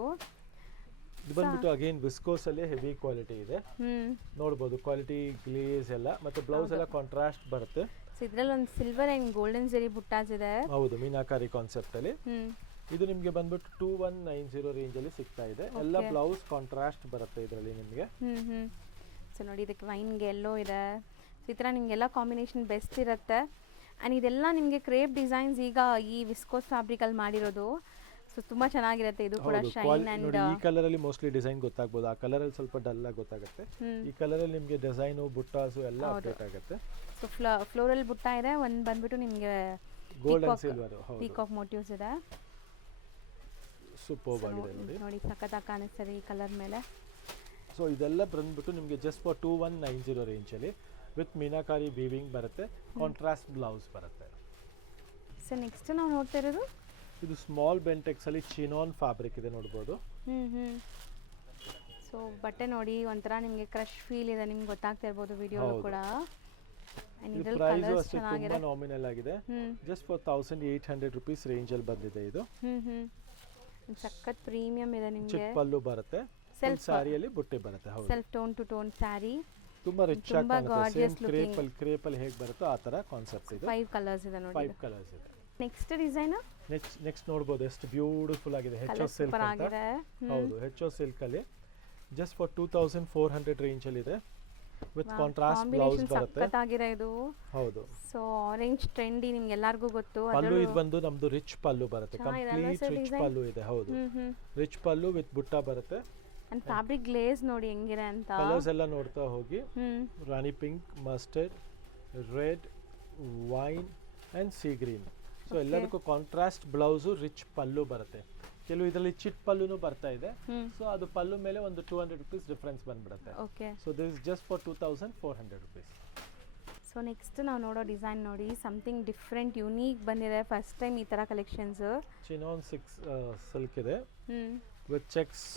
ಇದು ಬಂದ್ಬಿಟ್ಟು ಅಗೇನ್ ವಿಸ್ಕೋಸ್ ಅಲ್ಲಿ ಹೆವಿ ಕ್ವಾಲಿಟಿ ಇದೆ, ನೋಡ್ಬೋದು ಕ್ವಾಲಿಟಿ ಗ್ಲೇಸ್ ಎಲ್ಲ, ಮತ್ತೆ ಬ್ಲೌಸ್ ಎಲ್ಲ ಕಾಂಟ್ರಾಸ್ಟ್ ಬರುತ್ತೆ. ಸೊ ಇದ್ರಲ್ಲಿ ಒಂದು ಸಿಲ್ವರ್ ಅಂಡ್ ಗೋಲ್ಡನ್ ಜರಿ ಬುಟ್ಟಾಸ್ ಇದೆ. ಹೌದು, ಮೀನಾಕಾರಿ ಕಾನ್ಸೆಪ್ಟ್ ಅಲ್ಲಿ. ಇದು ನಿಮಗೆ ಬಂದ್ಬಿಟ್ಟು 2190 ರೇಂಜ್ ಅಲ್ಲಿ ಸಿಗ್ತಾ ಇದೆ. ಎಲ್ಲ ಬ್ಲೌಸ್ ಕಾಂಟ್ರಾಸ್ಟ್ ಬರುತ್ತೆ ಇದರಲ್ಲಿ ನಿಮಗೆ. ಸೊ ನೋಡಿ ಇದಕ್ಕೆ ವೈನ್ಗೆ ಎಲ್ಲೋ ಇದೆ. ಸೊ ಈ ಥರ ನಿಮಗೆಲ್ಲ ಕಾಂಬಿನೇಷನ್ ಬೆಸ್ಟ್ ಇರುತ್ತೆ. ಆ್ಯಂಡ್ ಇದೆಲ್ಲ ನಿಮಗೆ ಕ್ರೇಪ್ ಡಿಸೈನ್ಸ್ ಈಗ ಈ ವಿಸ್ಕೋಸ್ ಫ್ಯಾಬ್ರಿಕಲ್ಲಿ ಮಾಡಿರೋದು. ಸೊ ತುಂಬ ಚೆನ್ನಾಗಿರುತ್ತೆ. ಇದು ಕೂಡ ಶೈನ್ ಆ್ಯಂಡ್ ಈ ಕಲರ್ ಅಲ್ಲಿ ಮೋಸ್ಟ್ಲಿ ಡಿಸೈನ್ ಗೊತ್ತಾಗ್ಬೋದು. ಆ ಕಲರ್ ಅಲ್ಲಿ ಸ್ವಲ್ಪ ಡಲ್ ಆಗಿ ಗೊತ್ತಾಗುತ್ತೆ. ಈ ಕಲರ್ ಅಲ್ಲಿ ನಿಮಗೆ ಡಿಸೈನು ಬುಟ್ಟಾಸು ಎಲ್ಲ ಅಪ್ಡೇಟ್ ಆಗುತ್ತೆ. ಸೊ ಫ್ಲೋರಲ್ ಬುಟ್ಟ ಇದೆ, ಒಂದು ಬಂದ್ಬಿಟ್ಟು ನಿಮಗೆ gold and silver peacock motives ಇದೆ. ಸೂಪರ್ ಆಗಿದೆ ನೋಡಿ, ಸಖತ್ತಾಗಿ ಕಾಣಿಸ್ತದೆ ಈ ಕಲರ್ ಮೇಲೆ. ಸೊ ಇದೆಲ್ಲ ಬಂದ್ಬಿಟ್ಟು ನಿಮಗೆ ಜಸ್ಟ್ ಫಾರ್ 2190 ರೇಂಜಲ್ಲಿ ವಿತ್ ಮೀನಾಕಾರಿ ವೀವಿಂಗ್ ಬರುತ್ತೆ, ಕಾಂಟ್ರಾಸ್ಟ್ ಬ್ಲೌಸ್ ಬರುತ್ತೆ. ಸೊ ನೆಕ್ಸ್ಟ್ ನಾವು ನೋಡ್ತಾ ಇರೋದು ಇದು ಸ್ಮಾಲ್ ಬೆಂಟೆಕ್ಸ್ ಅಲ್ಲಿ ಚಿನಾನ್ ಫ್ಯಾಬ್ರಿಕ್ ಇದೆ, ನೋಡ್ಬೋದು. ಸೊ ಬಟ್ಟೆ ನೋಡಿ ಒಂಥರ ನಿಮಗೆ ಕ್ರಶ್ ಫೀಲ್ ಇದೆ, ನಿಮ್ಗೆ ಗೊತ್ತಾಗ್ತಾ ಇರ್ಬೋದು ವಿಡಿಯೋ ಕೂಡ. ಪ್ರೈಸ್ ಅಷ್ಟೇ ತುಂಬಾ ನಾಮಿನಲ್ ಆಗಿದೆ, ಜಸ್ಟ್ ಫಾರ್ 1800 ರುಪೀಸ್ ರೇಂಜ್ ಅಲ್ಲಿ ಬಂದಿದೆ ಇದು. ಸಖತ್ ಪ್ರೀಮಿಯಂ ಇದೆ ನಿಮಗೆ. ಚಿಕ್ಕ ಪಲ್ಲು ಬರುತ್ತೆ, ಸೆಲ್ಫ್ ಸಾರಿಯಲ್ಲಿ ಬುಟ್ಟಿ ಬರುತ್ತೆ. ಹೌದು, self tone to tone sari, ತುಂಬಾ ರಿಚ್ ಆಗಿ ಕಾಣುತ್ತೆ. ಸೇಮ್ ಕ್ರೇಪ್ ಅಲ್ಲಿ ಹೇಗೆ ಬರುತ್ತೋ ಆ ತರ ಕಾನ್ಸೆಪ್ಟ್ ಇದೆ. 5 ಕಲರ್ಸ್ ಇದೆ ನೋಡಿ. 5 ಕಲರ್ಸ್ ಇದೆ. ನೆಕ್ಸ್ಟ್ ಡಿಸೈನ್ ನೆಕ್ಸ್ಟ್ ನೋಡಬಹುದು, ಎಷ್ಟು ಬ್ಯೂಟಿಫುಲ್ ಆಗಿದೆ. HO ಸಿಲ್ಕ್ ಅಂತ. ಹೌದು, HO ಸಿಲ್ಕ್ ಅಲ್ಲಿ ಜಸ್ಟ್ ಫಾರ್ 2400 ರೇಂಜ್ ಅಲ್ಲಿ ಇದೆ ವಿತ್ ಕಾಂಟ್ರಾಸ್ಟ್ ಬ್ಲೌಸ್ ಬರುತ್ತೆ. ಸಖತ್ತಾಗಿದೆ ಇದು. ಹೌದು, ಸೊ ಆರೆಂಜ್ ಟ್ರೆಂಡಿ ನಿಮ್ಗೆ ಎಲ್ಲರಿಗೂ ಗೊತ್ತು. ಪಲ್ಲು ಇದು ಬಂದು ನಮ್ದು ರಿಚ್ ಪಲ್ಲು ಬರುತ್ತೆ, ಕಂಪ್ಲೀಟ್ ರಿಚ್ ಪಲ್ಲು ಇದೆ. ಹೌದು, ರಿಚ್ ಪಲ್ಲು ವಿತ್ ಬುಟ್ಟ ಬರುತ್ತೆ. ಅಂಡ್ ಫ್ಯಾಬ್ರಿಕ್ ಗ್ಲೇಸ್ ನೋಡಿ ಹೆಂಗಿದೆ ಅಂತ. ಕಲರ್ಸ್ ಎಲ್ಲ ನೋಡ್ತಾ ಹೋಗಿ, rani pink, mustard, red, wine and sea green. So ಎಲ್ಲದಕ್ಕೂ ಕಾಂಟ್ರಾಸ್ಟ್ ಬ್ಲೌಸು, ರಿಚ್ ಪಲ್ಲು ಬರುತ್ತೆ. ಕೆಲವು ಇದರಲ್ಲಿ ಚಿಟ್ ಪಲ್ಲುನು ಬರ್ತಾ ಇದೆ. ಸೊ ಅದು ಪಲ್ಲು ಮೇಲೆ ಒಂದು 200 ರುಪೀಸ್ ಡಿಫ್ರೆನ್ಸ್ ಬಂದ್ಬಿಡುತ್ತೆ. So this is just for 2400 rupees. So next ನಾವು ನೋಡೋ ಡಿಸೈನ್ ನೋಡಿ, ಸಮಥಿಂಗ್ ಡಿಫ್ರೆಂಟ್ ಯುನೀಕ್ ಬಂದಿದೆ. ಫಸ್ಟ್ ಟೈಮ್ ಈ ಥರ ಕಲೆಕ್ಷನ್ಸ್. ಚಿನಾನ್ ಸಿಲ್ಕ್ ಇದೆ ವಿತ್ ಚೆಕ್ಸ್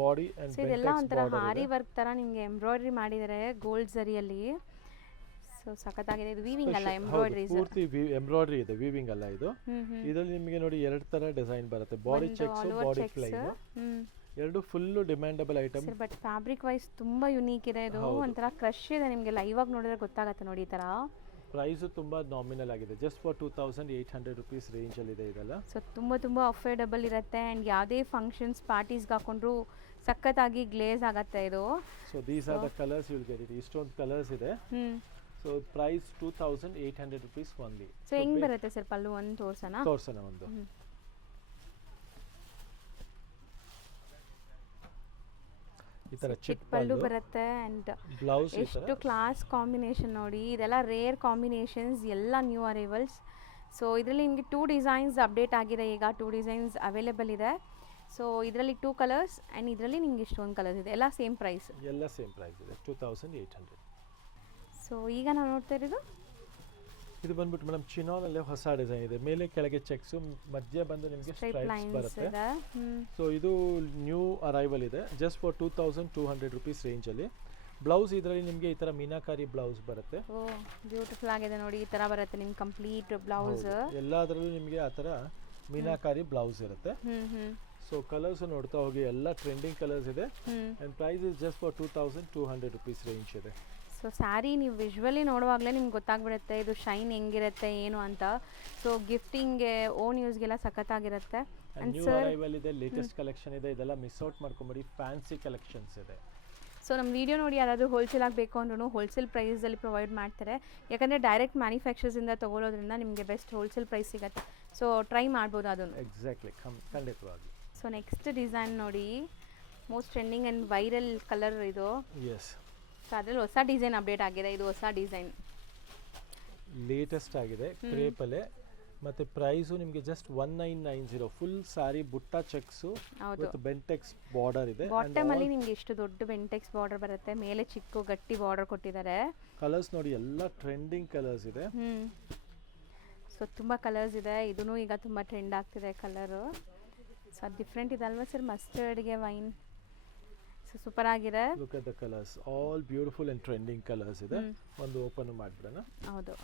ಬಾಡಿ ಅಂಡ್ ಇದೆಲ್ಲ ಒಂಥರ ಹಾರಿ ವರ್ಕ್ ತರ ನಿಮಗೆ ಎಂಬ್ರಾಯ್ಡ್ರಿ ಮಾಡಿದ್ದಾರೆ ಗೋಲ್ಡ್ ಜರಿಯಲ್ಲಿ. ಸೊ ಸಖತ್ತಾಗಿದೆ. ಇದು ವೀವಿಂಗ್ ಅಲ್ಲ, ಎಂಬ್ರಾಯ್ಡ್ರಿ. ಪೂರ್ತಿ ಎಂಬ್ರಾಯ್ಡ್ರಿ ಇದೆ, ವೀವಿಂಗ್ ಅಲ್ಲ ಇದು. ಇದರಲ್ಲಿ ನಿಮಗೆ ನೋಡಿ 2 ತರ ಡಿಸೈನ್ ಬರುತ್ತೆ, ಬಾಡಿ ಚೆಕ್ಸ್, ಬಾಡಿ ಪ್ಲೈನ್. ಎರಡು full demandable item. But fabric wise ತುಂಬಾ ಯುನೀಕ್ ಇದೆ. ಇದು ಒಂಥರ ಕ್ರಶ್ ಇದೆ, ನಿಮಗೆ ಲೈವ್ ಆಗಿ ನೋಡಿದ್ರೆ ಗೊತ್ತಾಗುತ್ತೆ ನೋಡಿ ಈ ತರ. ಪ್ರೈಸ್ ತುಂಬಾ ನಾಮಿನಲ್ ಆಗಿದೆ, ಜಸ್ಟ್ ಫಾರ್ 2800 ರುಪೀಸ್ ರೇಂಜ್ ಅಲ್ಲಿ ಇದೆ ಇದೆಲ್ಲ. ಸೊ ತುಂಬಾ ಅಫೋರ್ಡಬಲ್ ಇರುತ್ತೆ. ಅಂಡ್ ಯಾವುದೇ ಫಂಕ್ಷನ್ಸ್ ಪಾರ್ಟೀಸ್ಗೆ ಹಾಕೊಂಡ್ರು ಸಖತ್ತಾಗಿ ಗ್ಲೇಸ್ ಆಗುತ್ತೆ ಇದು. So these are the colours you will get it. ಇಷ್ಟೊಂದು ಕಲರ್ಸ್ ಇದೆ. So price 2800 rupees only. So ಹೆಂಗ್ ಬರುತ್ತೆ ಸರ್ ಪಲ್ಲು? ಒಂದು ತೋರ್ಸೋಣ ಒಂದು. ಈ ತರ ಚಿಟ್ ಪಲ್ಲು ಬರುತ್ತೆ ಅಂಡ್ ಬ್ಲೌಸ್ ಎಷ್ಟು ಕ್ಲಾಸ್ ಕಾಂಬಿನೇಷನ್ ನೋಡಿ. ಇದೆಲ್ಲ ರೇರ್ ಕಾಂಬಿನೇಷನ್ಸ್, ಎಲ್ಲ ನ್ಯೂ ಅರೈವಲ್ಸ್. ಸೊ ಇದರಲ್ಲಿ ನಿಮಗೆ 2 ಡಿಸೈನ್ಸ್ ಅಪ್ಡೇಟ್ ಆಗಿದೆ ಈಗ. 2 ಡಿಸೈನ್ಸ್ ಅವೈಲೇಬಲ್ ಇದೆ. ಸೊ ಇದರಲ್ಲಿ 2 ಕಲರ್ಸ್ ಅಂಡ್ ಇದರಲ್ಲಿ ನಿಮ್ಗೆ ಇಷ್ಟೊಂದು ಕಲರ್ಸ್ ಇದೆ. ಎಲ್ಲ ಸೇಮ್ ಪ್ರೈಸ್ ಇದೆ, 2800. ಸೊ ಈಗ ನಾವು ನೋಡ್ತಾ ಇರೋದು ಇದು ಬಂದ್ಬಿಟ್ಟು ಮೇಡಮ್ ಚಿನಾನ್ ಅಲ್ಲೇ ಹೊಸ ಡಿಸೈನ್ ಇದೆ. ಮೇಲೆ ಕೆಳಗೆ ಚೆಕ್ಸ್, ಮಧ್ಯ ಬಂದು ನಿಮಗೆ ಸ್ಟ್ರೈಪ್ಸ್ ಬರುತ್ತೆ. ಸೊ ಇದು ನ್ಯೂ ಅರೈವಲ್ ಇದೆ, ಜಸ್ಟ್ ಫಾರ್ 2200 ರುಪೀಸ್ ರೇಂಜ್ ಅಲ್ಲಿ. ಬ್ಲೌಸ್ ಇದರಲ್ಲಿ ನಿಮಗೆ ಈ ತರ ಮೀನಾಕಾರಿ ಬ್ಲೌಸ್ ಬರುತ್ತೆ. ಬ್ಯೂಟಿಫುಲ್ ಆಗಿದೆ ನೋಡಿ, ಈ ತರ ಬರುತ್ತೆ ನಿಮ್ಗೆ ಕಂಪ್ಲೀಟ್ ಬ್ಲೌಸ್. ಎಲ್ಲದರಲ್ಲೂ ನಿಮಗೆ ಆ ತರ ಮೀನಾಕಾರಿ ಬ್ಲೌಸ್ ಇರುತ್ತೆ. ಸೊ ಕಲರ್ಸ್ ನೋಡ್ತಾ ಹೋಗಿ, ಎಲ್ಲ ಟ್ರೆಂಡಿಂಗ್ ಕಲರ್ಸ್ ಇದೆ. And price is just for 2200 rupees range ಇದೆ. ಸೊ ಸ್ಯಾರಿ ನೀವು ವಿಜುವಲಿ ನೋಡುವಾಗಲೇ ನಿಮ್ಗೆ ಗೊತ್ತಾಗ್ಬಿಡುತ್ತೆ ಇದು ಶೈನ್ ಹೆಂಗಿರುತ್ತೆ ಏನು ಅಂತ. ಸೊ ಗಿಫ್ಟಿಂಗ್ಗೆ, ಓನ್ ಯೂಸ್ಗೆಲ್ಲ ಸಖತ್ತಾಗಿರುತ್ತೆ. ನ್ಯೂ ಅರೈವಲ್ ಇದೆ, ಲೇಟೆಸ್ಟ್ ಕಲೆಕ್ಷನ್ ಇದೆ. ಇದೆಲ್ಲ ಮಿಸ್ ಔಟ್ ಮಾಡ್ಕೊಂಬೇಡಿ, ಫ್ಯಾನ್ಸಿ ಕಲೆಕ್ಷನ್ಸ್ ಇದೆ. ಸೊ ನಮ್ಮ ವಿಡಿಯೋ ನೋಡಿ ಯಾರಾದರೂ ಹೋಲ್ಸೇಲ್ ಆಗಬೇಕು ಅಂದ್ರೂ ಹೋಲ್ಸೇಲ್ ಪ್ರೈಸಲ್ಲಿ ಪ್ರೊವೈಡ್ ಮಾಡ್ತಾರೆ. ಯಾಕಂದರೆ ಡೈರೆಕ್ಟ್ ಮ್ಯಾನುಫ್ಯಾಕ್ಚರ್ಸಿಂದ ತೊಗೊಳೋದ್ರಿಂದ ನಿಮಗೆ ಬೆಸ್ಟ್ ಹೋಲ್ಸೇಲ್ ಪ್ರೈಸ್ ಸಿಗುತ್ತೆ. ಸೊ ಟ್ರೈ ಮಾಡ್ಬೋದು ಅದನ್ನು. ಎಕ್ಸಾಕ್ಟ್ಲಿ, ಖಂಡಿತವಾಗಿ. ಸೊ ನೆಕ್ಸ್ಟ್ ಡಿಸೈನ್ ನೋಡಿ, most trending and viral colour ಇದು. ಎಸ್, ಸೊ ಅದರಲ್ಲಿ ಹೊಸ ಡಿಸೈನ್ ಅಪ್ಡೇಟ್ ಆಗಿದೆ. ಇದು ಹೊಸ ಡಿಸೈನ್, ಲೇಟೆಸ್ಟ್ ಆಗಿದೆ, ಕ್ರೇಪಲ್ಲೇ. ಮತ್ತು ಪ್ರೈಸು ನಿಮಗೆ ಜಸ್ಟ್ 1990. ಫುಲ್ ಸಾರಿ ಬುಟ್ಟ ಚೆಕ್ಸು ವಿತ್ ಬೆಂಟೆಕ್ಸ್ ಬಾರ್ಡರ್ ಇದೆ. ಬಾಟಮಲ್ಲಿ ನಿಮಗೆ ಇಷ್ಟು ದೊಡ್ಡ ಬೆಂಟೆಕ್ಸ್ ಬಾರ್ಡರ್ ಬರುತ್ತೆ, ಮೇಲೆ ಚಿಕ್ಕ ಗಟ್ಟಿ ಬಾರ್ಡರ್ ಕೊಟ್ಟಿದ್ದಾರೆ. ಕಲರ್ಸ್ ನೋಡಿ, ಎಲ್ಲ ಟ್ರೆಂಡಿಂಗ್ ಕಲರ್ಸ್ ಇದೆ. ಸೊ ತುಂಬ ಕಲರ್ಸ್ ಇದೆ. ಇದೂ ಈಗ ತುಂಬ ಟ್ರೆಂಡ್ ಆಗ್ತಿದೆ ಕಲರು. ಸೊ ಅದು ಡಿಫ್ರೆಂಟ್ ಇದೆ ಅಲ್ವಾ ಸರ್? ಮಸ್ಟರ್ಡ್ಗೆ ವೈನ್. ಸೊ ಸೂಪರ್ ಆಗಿದೆ. Look at the colours, all beautiful and trending colours ಇದೆ. ಒಂದು ಓಪನ್ ಮಾಡಿಬಿಡೋಣ. ಹೌದು.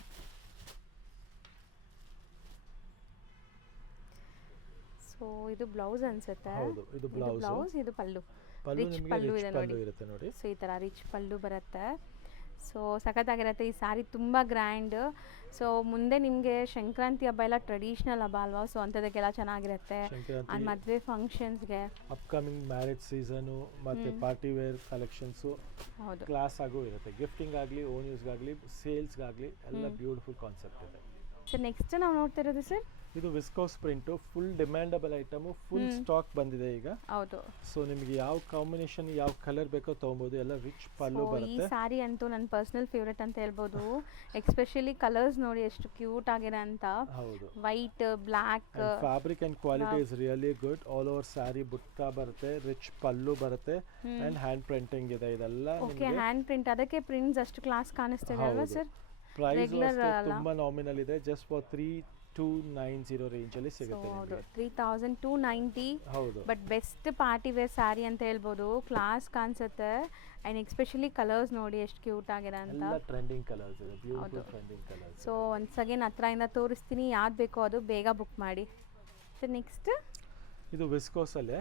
ಸೊ ಇದು ಬ್ಲೌಸ್ ಅನ್ಸುತ್ತೆ. ಹೌದು, ಇದು ಬ್ಲೌಸ್, ಇದು ಪಲ್ಲು. ಪಲ್ಲು ರಿಚ್ ನಿಮಗೆ ಪಲ್ಲು ರಿಚ್ ಇದೆ ಪಲ್ಲು ನೋಡಿ. ಇರುತ್ತೆ ನೋಡಿ. ಸೊ ಈ ಥರ ರಿಚ್ ಪಲ್ಲು ಬರುತ್ತೆ. ಸೊ ಸಖತ್ತಾಗಿರುತ್ತೆ ಈ ಸ್ಯಾರಿ, ತುಂಬ ಗ್ರ್ಯಾಂಡ್. ಸೊ ಮುಂದೆ ನಿಮಗೆ ಸಂಕ್ರಾಂತಿ ಹಬ್ಬ ಎಲ್ಲ ಟ್ರೆಡಿಷ್ನಲ್ ಹಬ್ಬ ಅಲ್ವಾ, ಸೊ ಅಂಥದಕ್ಕೆಲ್ಲ ಚೆನ್ನಾಗಿರುತ್ತೆ. ಸಂಕ್ರಾಂತಿ, ಆ್ಯಂಡ್ ಮದುವೆ ಫಂಕ್ಷನ್ಸ್ಗೆ, ಅಪ್ಕಮಿಂಗ್ ಮ್ಯಾರೇಜ್ ಸೀಸನು ಮತ್ತು ಪಾರ್ಟಿ ವೇರ್ ಕಲೆಕ್ಷನ್ಸು ಹೌದು. ಕ್ಲಾಸ್ ಆಗೂ ಇರುತ್ತೆ. ಗಿಫ್ಟಿಂಗ್ ಆಗಲಿ, ಓನ್ ಯೂಸ್ಗಾಗಲಿ, ಸೇಲ್ಸ್ಗಾಗಲಿ ಎಲ್ಲ ಬ್ಯೂಟಿಫುಲ್ ಕಾನ್ಸೆಪ್ಟ್ ಇದೆ. ಸರ್ ನೆಕ್ಸ್ಟ್ ನಾವು ನೋಡ್ತಾ ಇರೋದು ಸರ್, ಇದು viscose print, full demandable item, full stock ಬಂದಿದೆ ಈಗ. ಹೌದು. ಸೊ ನಿಮಗೆ ಯಾವ ಕಾಂಬಿನೇಷನ್, ಯಾವ ಕಲರ್ ಬೇಕೋ ತೊಗೊಬೋದು. ಎಲ್ಲ ರಿಚ್ ಪಲ್ಲು ಈ ಬರುತ್ತೆ. ಸ್ಯಾರಿ ಅಂತೂ ನನ್ನ ಪರ್ಸನಲ್ ಫೇವ್ರೆಟ್ ಅಂತ ಹೇಳ್ಬೋದು. ಎಸ್ಪೆಷಲಿ ಕಲರ್ಸ್ ನೋಡಿ ಎಷ್ಟು ಕ್ಯೂಟ್ ಆಗಿದೆ ಅಂತ. ಹೌದು. White, black, fabric and quality is really good. All over sari ಬುಟ್ಟ ಬರುತ್ತೆ, ರಿಚ್ ಪಲ್ಲು ಬರುತ್ತೆ ಅಂಡ್ ಹ್ಯಾಂಡ್ ಪ್ರಿಂಟಿಂಗ್ ಇದೆ. ಇದೆಲ್ಲ ಓಕೆ, ಹ್ಯಾಂಡ್ ಪ್ರಿಂಟ್, ಅದಕ್ಕೆ ಪ್ರಿಂಟ್ಸ್ ಅಷ್ಟು ಕ್ಲಾಸ್ ಕಾಣಿಸ್ತಿದೆ ಅಲ್ವಾ ಸರ್? ಪ್ರೈಸ್ ತುಂಬಾ ನಾಮಿನಲ್ ಇದೆ. ಜಸ್ಟ್ ಫಾರ್ 3290 ರೇಂಜ್ ಅಲ್ಲಿ ಸಿಗುತ್ತೆ. ಹೌದು, 3290. ಹೌದು. But best party wear sari ಅಂತ ಹೇಳ್ಬೋದು. ಕ್ಲಾಸ್ ಕಾಣಿಸುತ್ತೆ. ಆ್ಯಂಡ್ ಎಸ್ಪೆಷಲಿ ಕಲರ್ಸ್ ನೋಡಿ ಎಷ್ಟು ಕ್ಯೂಟ್ ಆಗಿದೆ ಅಂತ. ಎಲ್ಲ ಟ್ರೆಂಡಿಂಗ್ ಕಲರ್ಸ್ ಇದೆ, beautiful trending colours. So once again ಹತ್ರದಿಂದ ತೋರಿಸ್ತೀನಿ, ಯಾವ್ದು ಬೇಕೋ ಅದು ಬೇಗ ಬುಕ್ ಮಾಡಿ. ಸರ್ ನೆಕ್ಸ್ಟ್ ಇದು ವಿಸ್ಕೋಸ್ ಅಲ್ಲೇ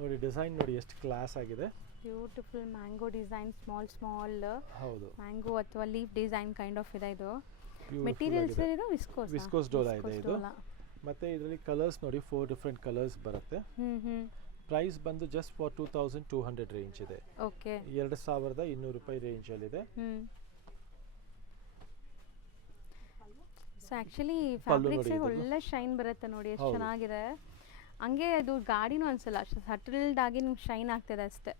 ನೋಡಿ, ಡಿಸೈನ್ ನೋಡಿ ಎಷ್ಟು ಕ್ಲಾಸ್ ಆಗಿದೆ. ಬ್ಯೂಟಿಫುಲ್ ಮ್ಯಾಂಗೋ ಡಿಸೈನ್, ಸ್ಮಾಲ್ ಹೌದು, ಮ್ಯಾಂಗೋ ಅಥವಾ ಲೀಫ್ ಡಿಸೈನ್ ಕೈಂಡ್ ಆಫ್ ಇದೆ. ಇದು Beautiful ಮೆಟೀರಿಯಲ್ಸ್ ಆಗಿದೆ. ಇದು ವಿಸ್ಕೋಸ್. ವಿಸ್ಕೋಸ್ ಡೋಲಾ ಇದೆ ಇದು. ಮತ್ತೆ ಇದರಲ್ಲಿ ಕಲರ್ಸ್ ನೋಡಿ, 4 ಡಿಫ್ರೆಂಟ್ ಕಲರ್ಸ್ ಬರುತ್ತೆ. ಪ್ರೈಸ್ ಬಂದು ಜಸ್ಟ್ ಫಾರ್ 2200 ರೇಂಜ್ ಇದೆ. ಓಕೆ, 2200 ರೂಪಾಯಿ ರೇಂಜ್ ಅಲ್ಲಿ ಇದೆ. ಸೊ ಆ್ಯಕ್ಚುಲಿ ಫ್ಯಾಬ್ರಿಕ್ಸ್ ಒಳ್ಳೆ ಶೈನ್ ಬರುತ್ತೆ ನೋಡಿ, ಎಷ್ಟು ಚೆನ್ನಾಗಿದೆ. ಹಂಗೆ ಅದು ಗಾಡಿನೂ ಅನ್ಸಲ್ಲ, ಸಟಲ್ಡ್ ಆಗಿ ನಿಮ್ಗೆ ಶೈನ್ ಆಗ್ತಿದೆ ಅಷ್ಟೇ.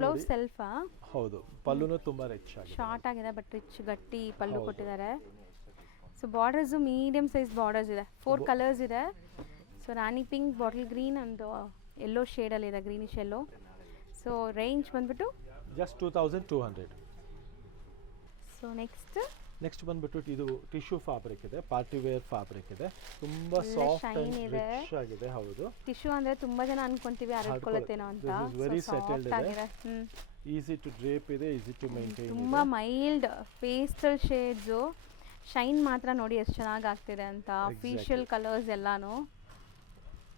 ಬ್ಲೌಸ್ ಸೆಲ್ಫಾ? ಹೌದು, ಪಲ್ಲುನು ತುಂಬಾ ರಿಚ್ ಆಗಿದೆ, ಶಾರ್ಟ್ ಆಗಿದೆ ಬಟ್ ರಿಚ್ ಗಟ್ಟಿ ಪಲ್ಲು ಕೊಟ್ಟಿದ್ದಾರೆ. So borders medium size borders ಇದೆ, 4 ಕಲರ್ಸ್ ಇದೆ. ಸೊ ರಾಣಿ ಪಿಂಕ್, ಬಾಟಲ್ ಗ್ರೀನ್ ಒಂದು ಎಲ್ಲೋ ಶೇಡಲ್ಲಿ ಇದೆ, ಗ್ರೀನಿಶ್ ಎಲ್ಲೋ. ಸೊ ರೇಂಜ್ ಬಂದ್ಬಿಟ್ಟು ಜಸ್ಟ್ 2200. ಸೊ ನೆಕ್ಸ್ಟ್ ಬಂದ್ಬಿಟ್ಟು ಇದು ಟಿಶ್ಯೂ ಫ್ಯಾಬ್ರಿಕ್ ಇದೆ, ಪಾರ್ಟಿ ವೇರ್ ಫ್ಯಾಬ್ರಿಕ್ ಇದೆ, ತುಂಬಾ ಸಾಫ್ಟ್ ಅಂಡ್ ರಿಚ್ ಆಗಿದೆ. ಹೌದು, ಟಿಶ್ಯೂ ಅಂದ್ರೆ ತುಂಬಾ ಜನ ಅನ್ಕೊಂತೀವಿ ಹರಡ್ಕೊಳ್ಳುತ್ತೇನೋ ಅಂತ. ವೆರಿ ಸೆಟಲ್ಡ್ ಇದೆ, ಆಗಿದೆ. ಈಸಿ ಟು ಡ್ರೇಪ್ ಇದೆ, ಈಸಿ ಟು ಮೇಂಟೈನ್. ತುಂಬಾ ಮೈಲ್ಡ್ ಪೇಸ್ಟಲ್ ಶೇಡ್ಸು, ಶೈನ್ ಮಾತ್ರ ನೋಡಿ ಎಷ್ಟು ಚೆನ್ನಾಗಿ ಆಗ್ತಿದೆ ಅಂತ. ಫೇಶಿಯಲ್ ಕಲರ್ಸ್ ಎಲ್ಲಾನು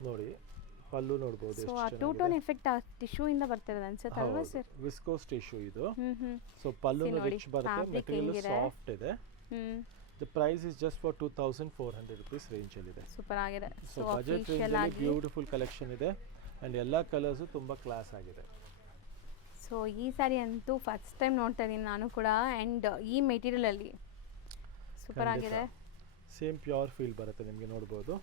ನೋಡಿ. ಪಲ್ಲು ನೋಡಬಹುದು. ಸೊ ಆ ಟೂ ಟೋನ್ ಎಫೆಕ್ಟ್ ಆ ಟಿಶ್ಯೂ ಇಂದ ಬರ್ತಿರೋದು ಅನ್ಸುತ್ತೆ ಅಲ್ವಾ ಸರ್? ವಿಸ್ಕೋಸ್ ಟಿಶ್ಯೂ ಇದು. ಸೊ ಪಲ್ಲು ರಿಚ್ ಬರುತ್ತೆ, ಮೆಟೀರಿಯಲ್ ಸಾಫ್ಟ್ ಇದೆ. The price is just for 2400 rupees range ಅಲ್ಲಿ ಇದೆ. ಸೂಪರ್ ಆಗಿದೆ. ಸೊ ಬಜೆಟ್ ರೇಂಜ್ ಅಲ್ಲಿ ಬ್ಯೂಟಿಫುಲ್ ಕಲೆಕ್ಷನ್ ಇದೆ ಅಂಡ್ ಎಲ್ಲಾ ಕಲರ್ಸ್ ತುಂಬಾ ಕ್ಲಾಸ್ ಆಗಿದೆ. ಸೊ ಈ ಸ್ಯಾರಿ ಅಂತೂ ಫಸ್ಟ್ ಟೈಮ್ ನೋಡ್ತಾ ಇದ್ದೀನಿ ನಾನು ಕೂಡ. ಆ್ಯಂಡ್ ಈ ಮೆಟೀರಿಯಲ್ ಅಲ್ಲಿ ಸೂಪರ್ ಆಗಿದೆ. ಸೇಮ್ ಪ್ಯೂರ್ ಫೀಲ್ ಬರುತ್ತೆ ನಿಮಗೆ, ನೋಡಬಹುದು.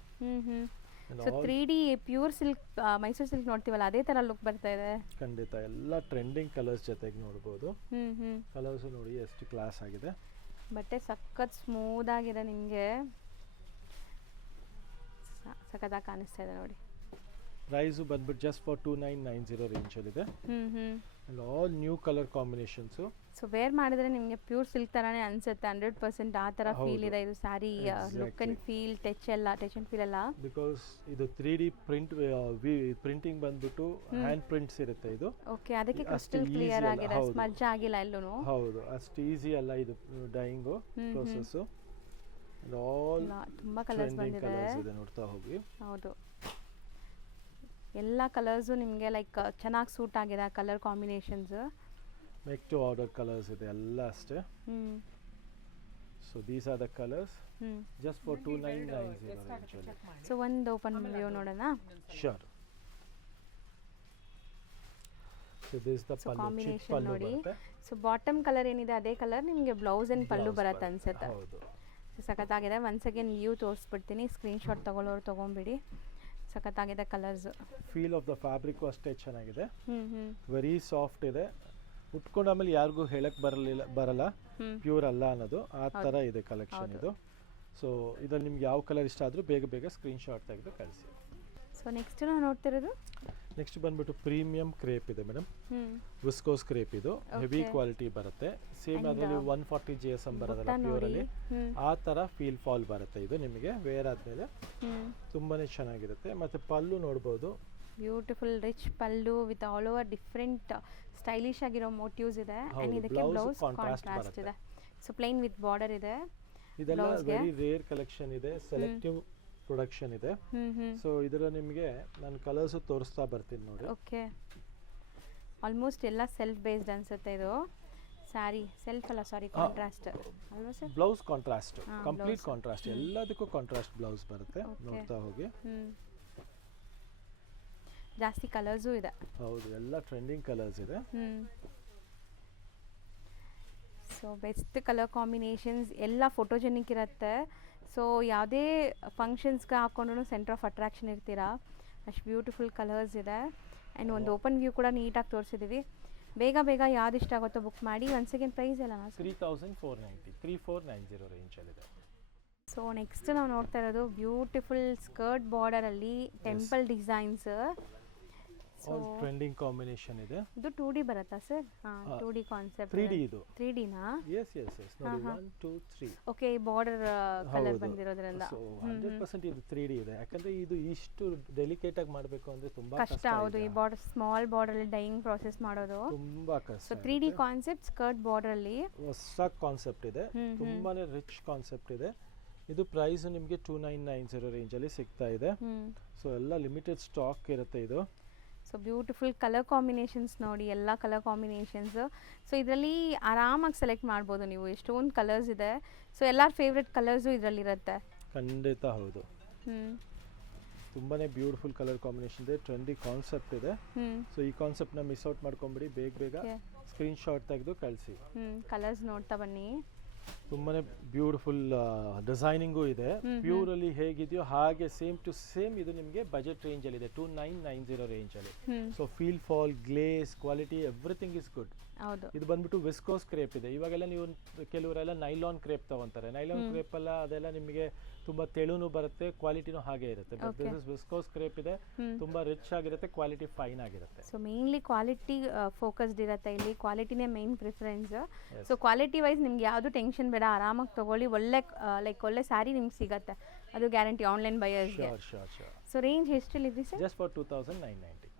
So 3D pure silk, Mysuru silk ನೋಡ್ತೀವಲ್ಲ ಅದೇ ತರ ಲುಕ್ ಬರ್ತಾ ಇದೆ. ಖಂಡಿತ ಎಲ್ಲ ಟ್ರೆಂಡಿಂಗ್ ಕಲರ್ಸ್ ಜೊತೆಗೆ ನೋಡಬಹುದು. ಕಲರ್ಸ್ ನೋಡಿ ಎಷ್ಟು ಕ್ಲಾಸ್ ಆಗಿದೆ. ಬಟ್ಟೆ ಸಖತ್ ಸ್ಮೂತ್ ಆಗಿದೆ, ನಿಮಗೆ ಸಖತ್ತಾಗಿ ಕಾಣಿಸ್ತಾ ಇದೆ ನೋಡಿ. ಪ್ರೈಸ್ ಬಂದ್ಬಿಟ್ಟು ಜಸ್ಟ್ ಫಾರ್ 2990 ರೇಂಜ್ ಅಲ್ಲಿ ಇದೆ. And all new colour combinations. So wear ಮಾಡಿದ್ರೆ ನಿಮಗೆ ಪ್ಯೂರ್ ಸಿಲ್ಕ್ ತರಾನೇ ಅನ್ಸುತ್ತೆ, 100% ಆ ತರ ಫೀಲ್ ಇದೆ ಇದು sari. Look and feel, touch and feel ಎಲ್ಲ. ಬಿಕಾಸ್ ಇದು 3D ಪ್ರಿಂಟಿಂಗ್ ಬಂದ್ಬಿಟ್ಟು ಹ್ಯಾಂಡ್ ಪ್ರಿಂಟ್ಸ್ ಇರುತ್ತೆ ಇದು. ಓಕೆ, ಅದಕ್ಕೆ ಕ್ರಿಸ್ಟಲ್ ಕ್ಲಿಯರ್ ಆಗಿದೆ, ಸ್ಮಡ್ಜ್ ಆಗಿಲ್ಲ ಎಲ್ಲೂ. ಹೌದು, ಅಷ್ಟು ಈಸಿ ಅಲ್ಲ ಇದು ಡೈಯಿಂಗ್ ಪ್ರೋಸೆಸ್. ಆಲ್ ತುಂಬಾ ಕಲರ್ಸ್ ಬಂದಿದೆ, ನೋಡ್ತಾ ಹೋಗಿ. ಹೌದು, ಎಲ್ಲ ಕಲರ್ಸು ನಿಮಗೆ ಲೈಕ್ ಚೆನ್ನಾಗಿ ಸೂಟ್ ಆಗಿದೆ, colour combinations. Make to order colours ಇದೆ ಎಲ್ಲ ಅಷ್ಟೇ. So these are the colours just for 2990 range. So ಒಂದು ಓಪನ್ ವ್ಯೂ ನೋಡೋಣ. Sure. So this the combination ನೋಡಿ. ಸೊ ಬಾಟಮ್ ಕಲರ್ ಏನಿದೆ ಅದೇ ಕಲರ್ ನಿಮಗೆ ಬ್ಲೌಸ್ ಅಂಡ್ ಪಲ್ಲು ಬರುತ್ತೆ ಅನ್ಸುತ್ತೆ. ಹೌದು, ಸಖತ್ತಾಗಿದೆ. ಒನ್ಸ್ ಅಗೇನ್ ವ್ಯೂ ತೋರಿಸ್ಬಿಡ್ತೀನಿ, ಸ್ಕ್ರೀನ್ಶಾಟ್ ತಗೊಳ್ಳೋರು ತಗೊಂಬಿಡಿ. ಸಖತ್ತಾಗಿದೆ colours. Feel of the fabric ಅಷ್ಟೇ ಚೆನ್ನಾಗಿದೆ, ವೆರಿ ಸಾಫ್ಟ್ ಇದೆ. ಉಟ್ಕೊಂಡು ಆಮೇಲೆ ಯಾರಿಗೂ ಹೇಳಕ್ ಬರಲ್ಲ ಪ್ಯೂರ್ ಅಲ್ಲ ಅನ್ನೋದು, ಆ ಥರ ಇದೆ ಕಲೆಕ್ಷನ್ ಇದು. ಸೊ ಇದ್ರಲ್ಲಿ ನಿಮ್ಗೆ ಯಾವ ಕಲರ್ ಇಷ್ಟ ಆದರೂ ಬೇಗ ಸ್ಕ್ರೀನ್ಶಾಟ್ ತೆಗೆದು ಕಳಿಸಿ. ಸೊ ನೆಕ್ಸ್ಟ್ ನಾವು ನೋಡ್ತಿರೋದು, ನೆಕ್ಸ್ಟ್ ಬಂದ್ಬಿಟ್ಟು ಪ್ರೀಮಿಯಂ ಕ್ರೇಪ್ ಇದೆ ಮೇಡಮ್, ವಿಸ್ಕೋಸ್ ಕ್ರೇಪ್. ಇದು ಹೆವಿ ಕ್ವಾಲಿಟಿ ಬರುತ್ತೆ. ಸೇಮ್ ಅದರಲ್ಲಿ 140 GSM ಬರೋದಲ್ಲ ಪ್ಯೂರ್ ಅಲ್ಲಿ, ಆ ಥರ ಫೀಲ್ ಫಾಲ್ ಬರುತ್ತೆ ಇದು ನಿಮಗೆ ವೇರ್ ಆದಮೇಲೆ. ತುಂಬಾನೇ ಚೆನ್ನಾಗಿರುತ್ತೆ. ಮತ್ತೆ ಪಲ್ಲು ನೋಡ್ಬೋದು, beautiful rich pallu with all over different stylish ಆಗಿರೋ ಮೋಟಿವ್ಸ್ ಇದೆ. ಆ್ಯಂಡ್ ಇದಕ್ಕೆ ಬ್ಲೌಸ್ ಕಾಂಟ್ರಾಸ್ಟ್ ಇದೆ. ಸೊ ಪ್ಲೈನ್ ವಿತ್ ಬಾರ್ಡರ್ ಇದೆ. ಇದೆಲ್ಲ ವೆರಿ ರೇರ್ ಕಲೆಕ್ಷನ್ ಇದೆ, ಸೆಲೆಕ್ಟಿವ್ ಪ್ರೊಡಕ್ಷನ್ ಇದೆ. ಸೊ ಇದರ ನಿಮಗೆ ನಾನು ಕಲರ್ಸ್ ತೋರಿಸ್ತಾ ಬರ್ತೀನಿ ನೋಡಿ. ಓಕೆ, ಆಲ್ಮೋಸ್ಟ್ ಎಲ್ಲ ಸೆಲ್ಫ್ ಬೇಸ್ಡ್ ಅನ್ಸುತ್ತೆ ಇದು ಸ್ಯಾರಿ ಸೆಲ್ಫ್ ಅಲ್ಲ ಸಾರಿ ಕಾಂಟ್ರಾಸ್ಟ್ ಅಲ್ವಾ sir blouse contrast complete contrast ಎಲ್ಲದಕ್ಕೂ ಕಾಂಟ್ರಾಸ್ಟ್ ಬ್ಲೌಸ್ ಬರುತ್ತೆ ನೋಡ್ತಾ ಹೋಗಿ ಜಾಸ್ತಿ ಕಲರ್ಸು ಇದೆ ಹೌದು ಎಲ್ಲ ಟ್ರೆಂಡಿಂಗ್ ಕಲರ್ಸ್ ಇದೆ ಸೊ ಬೆಸ್ಟ್ ಕಲರ್ ಕಾಂಬಿನೇಷನ್ಸ್ ಎಲ್ಲ ಫೋಟೋಜೆನಿಕ್ ಇರುತ್ತೆ ಸೊ ಯಾವುದೇ ಫಂಕ್ಷನ್ಸ್ಗೆ ಹಾಕೊಂಡ್ರೂ ಸೆಂಟರ್ ಆಫ್ ಅಟ್ರಾಕ್ಷನ್ ಇರ್ತೀರಾ ಅಷ್ಟು ಬ್ಯೂಟಿಫುಲ್ ಕಲರ್ಸ್ ಇದೆ ಆ್ಯಂಡ್ ಒಂದು ಓಪನ್ ವ್ಯೂ ಕೂಡ ನೀಟಾಗಿ ತೋರಿಸಿದ್ದೀವಿ ಬೇಗ ಬೇಗ ಯಾವ್ದು ಇಷ್ಟ ಆಗುತ್ತೋ ಬುಕ್ ಮಾಡಿ ಒನ್ ಸೆಕೆಂಡ್ ಪ್ರೈಸ್ ಎಲ್ಲ 3490 ರೇಂಜಲ್ಲಿದೆ ಸೊ ನೆಕ್ಸ್ಟ್ ನಾವು ನೋಡ್ತಾ ಇರೋದು ಬ್ಯೂಟಿಫುಲ್ ಸ್ಕರ್ಟ್ ಬಾರ್ಡರಲ್ಲಿ ಟೆಂಪಲ್ ಡಿಸೈನ್ಸ್ ಟ್ರೆಂಡಿಂಗ್ ಕಾಂಬಿನೇಷನ್ ಇದೆ ಇದು 2D ಬರುತ್ತಾ ಸರ್ ಹಾಂ 2D ಕಾನ್ಸೆಪ್ಟ್ 3D ಇದು 3Dನಾ ಎಸ್ ನೋಡಿ 1 2 3 ಓಕೆ ಬಾರ್ಡರ್ ಕಲರ್ ಬಂದಿರೋದ್ರಿಂದ ಸೊ 100% ಇದು 3D ಇದೆ ಯಾಕಂದ್ರೆ ಇದು ಇಷ್ಟು ಡೆಲಿಕೇಟ್ ಆಗಿ ಮಾಡಬೇಕು ಅಂದ್ರೆ ತುಂಬಾ ಕಷ್ಟ ಹೌದು ಈ ಬಾರ್ಡರ್ ಸ್ಮಾಲ್ ಬಾರ್ಡರ್ ಅಲ್ಲಿ ಡೈಯಿಂಗ್ ಪ್ರಾಸೆಸ್ ಮಾಡೋದು ತುಂಬಾ ಕಷ್ಟ so 3D concept skirt border ಅಲ್ಲಿ ಹೊಸ ಕಾನ್ಸೆಪ್ಟ್ ಇದೆ ತುಂಬಾನೇ ರಿಚ್ ಕಾನ್ಸೆಪ್ಟ್ ಇದೆ ಇದು ಪ್ರೈಸ್ ನಿಮಗೆ 2990 ರೇಂಜ್ ಅಲ್ಲಿ ಸಿಗ್ತಾ ಇದೆ ಸೊ ಎಲ್ಲ ಲಿಮಿಟೆಡ್ ಸ್ಟಾಕ್ ಇರುತ್ತೆ ಇದು ಸೊ ಬ್ಯೂಟಿಫುಲ್ ಕಲರ್ ಕಾಂಬಿನೇಷನ್ಸ್ ನೋಡಿ ಎಲ್ಲ ಕಲರ್ ಕಾಂಬಿನೇಷನ್ಸ್ ಸೊ ಇದರಲ್ಲಿ ಆರಾಮಾಗಿ ಸೆಲೆಕ್ಟ್ ಮಾಡ್ಬೋದು ನೀವು ಎಷ್ಟೊಂದು ಕಲರ್ಸ್ ಇದೆ ಸೊ ಎಲ್ಲರ ಫೇವ್ರೆಟ್ ಕಲರ್ಸು ಇದರಲ್ಲಿರುತ್ತೆ ಖಂಡಿತ ಹೌದು ತುಂಬಾನೇ ಬ್ಯೂಟಿಫುಲ್ ಕಲರ್ ಕಾಂಬಿನೇಷನ್ ಇದೆ ಟ್ರೆಂಡಿ ಕಾನ್ಸೆಪ್ಟ್ ಇದೆ ಸೊ ಈ ಕಾನ್ಸೆಪ್ಟ್ನ ಮಿಸ್ ಔಟ್ ಮಾಡ್ಕೊಂಬಿಡಿ ಬೇಗ ಸ್ಕ್ರೀನ್ ಶಾಟ್ ತೆಗೆದು ಕಳಿಸಿ ಕಲರ್ಸ್ ನೋಡ್ತಾ ಬನ್ನಿ ತುಂಬಾನೇ ಬ್ಯೂಟಿಫುಲ್ ಡಿಸೈನಿಂಗು ಇದೆ ಪ್ಯೂರ್ ಅಲ್ಲಿ ಹೇಗಿದೆಯೋ ಹಾಗೆ ಸೇಮ್ ಟು ಸೇಮ್ ಇದು ನಿಮಗೆ ಬಜೆಟ್ ರೇಂಜ್ ಅಲ್ಲಿ ಇದೆ 2990 ರೇಂಜ್ ಅಲ್ಲಿ so feel fall glaze quality everything is good ಹೌದು ಇದು ಬಂದ್ಬಿಟ್ಟು ವಿಸ್ಕೋಸ್ ಕ್ರೇಪ್ ಇದೆ ಇವಾಗೆಲ್ಲ ನೀವು ಕೆಲವರೆಲ್ಲ ನೈಲಾನ್ ಕ್ರೇಪ್ ತಗೊಂತಾರೆ ನೈಲಾನ್ ಕ್ರೇಪ್ ಎಲ್ಲ ಅದೆಲ್ಲ ನಿಮಗೆ ತುಂಬಾ ತೆಳುನು ಬರುತ್ತೆ ಕ್ವಾಲಿಟಿನೂ ಹಾಗೆ ಇರುತ್ತೆ but this is viscose crepe ಇದೆ ತುಂಬಾ ರಿಚ್ ಆಗಿರುತ್ತೆ ಕ್ವಾಲಿಟಿ ಫೈನ್ ಆಗಿರುತ್ತೆ ಸೊ ಮೇನ್ಲಿ ಕ್ವಾಲಿಟಿ ಫೋಕಸ್ಡ್ ಇರುತ್ತೆ ಇಲ್ಲಿ ಕ್ವಾಲಿಟಿನೇ main preference so quality wise ನಿಮ್ಗೆ ಯಾವುದು ಟೆನ್ಷನ್ ಬೇಡ ಆರಾಮಾಗಿ ತಗೊಳ್ಳಿ ಒಳ್ಳೆ ಒಳ್ಳೆ ಸ್ಯಾರಿ ನಿಮ್ಗೆ ಸಿಗುತ್ತೆ ಅದು ಗ್ಯಾರಂಟಿ ಆನ್ಲೈನ್ ಬಯರ್ಸ್ಗೆ ಶೋರ್ ಸೊ ರೇಂಜ್ ಎಷ್ಟಿದೆ ಸರ್ ಜಸ್ಟ್ ಫಾರ್ 2990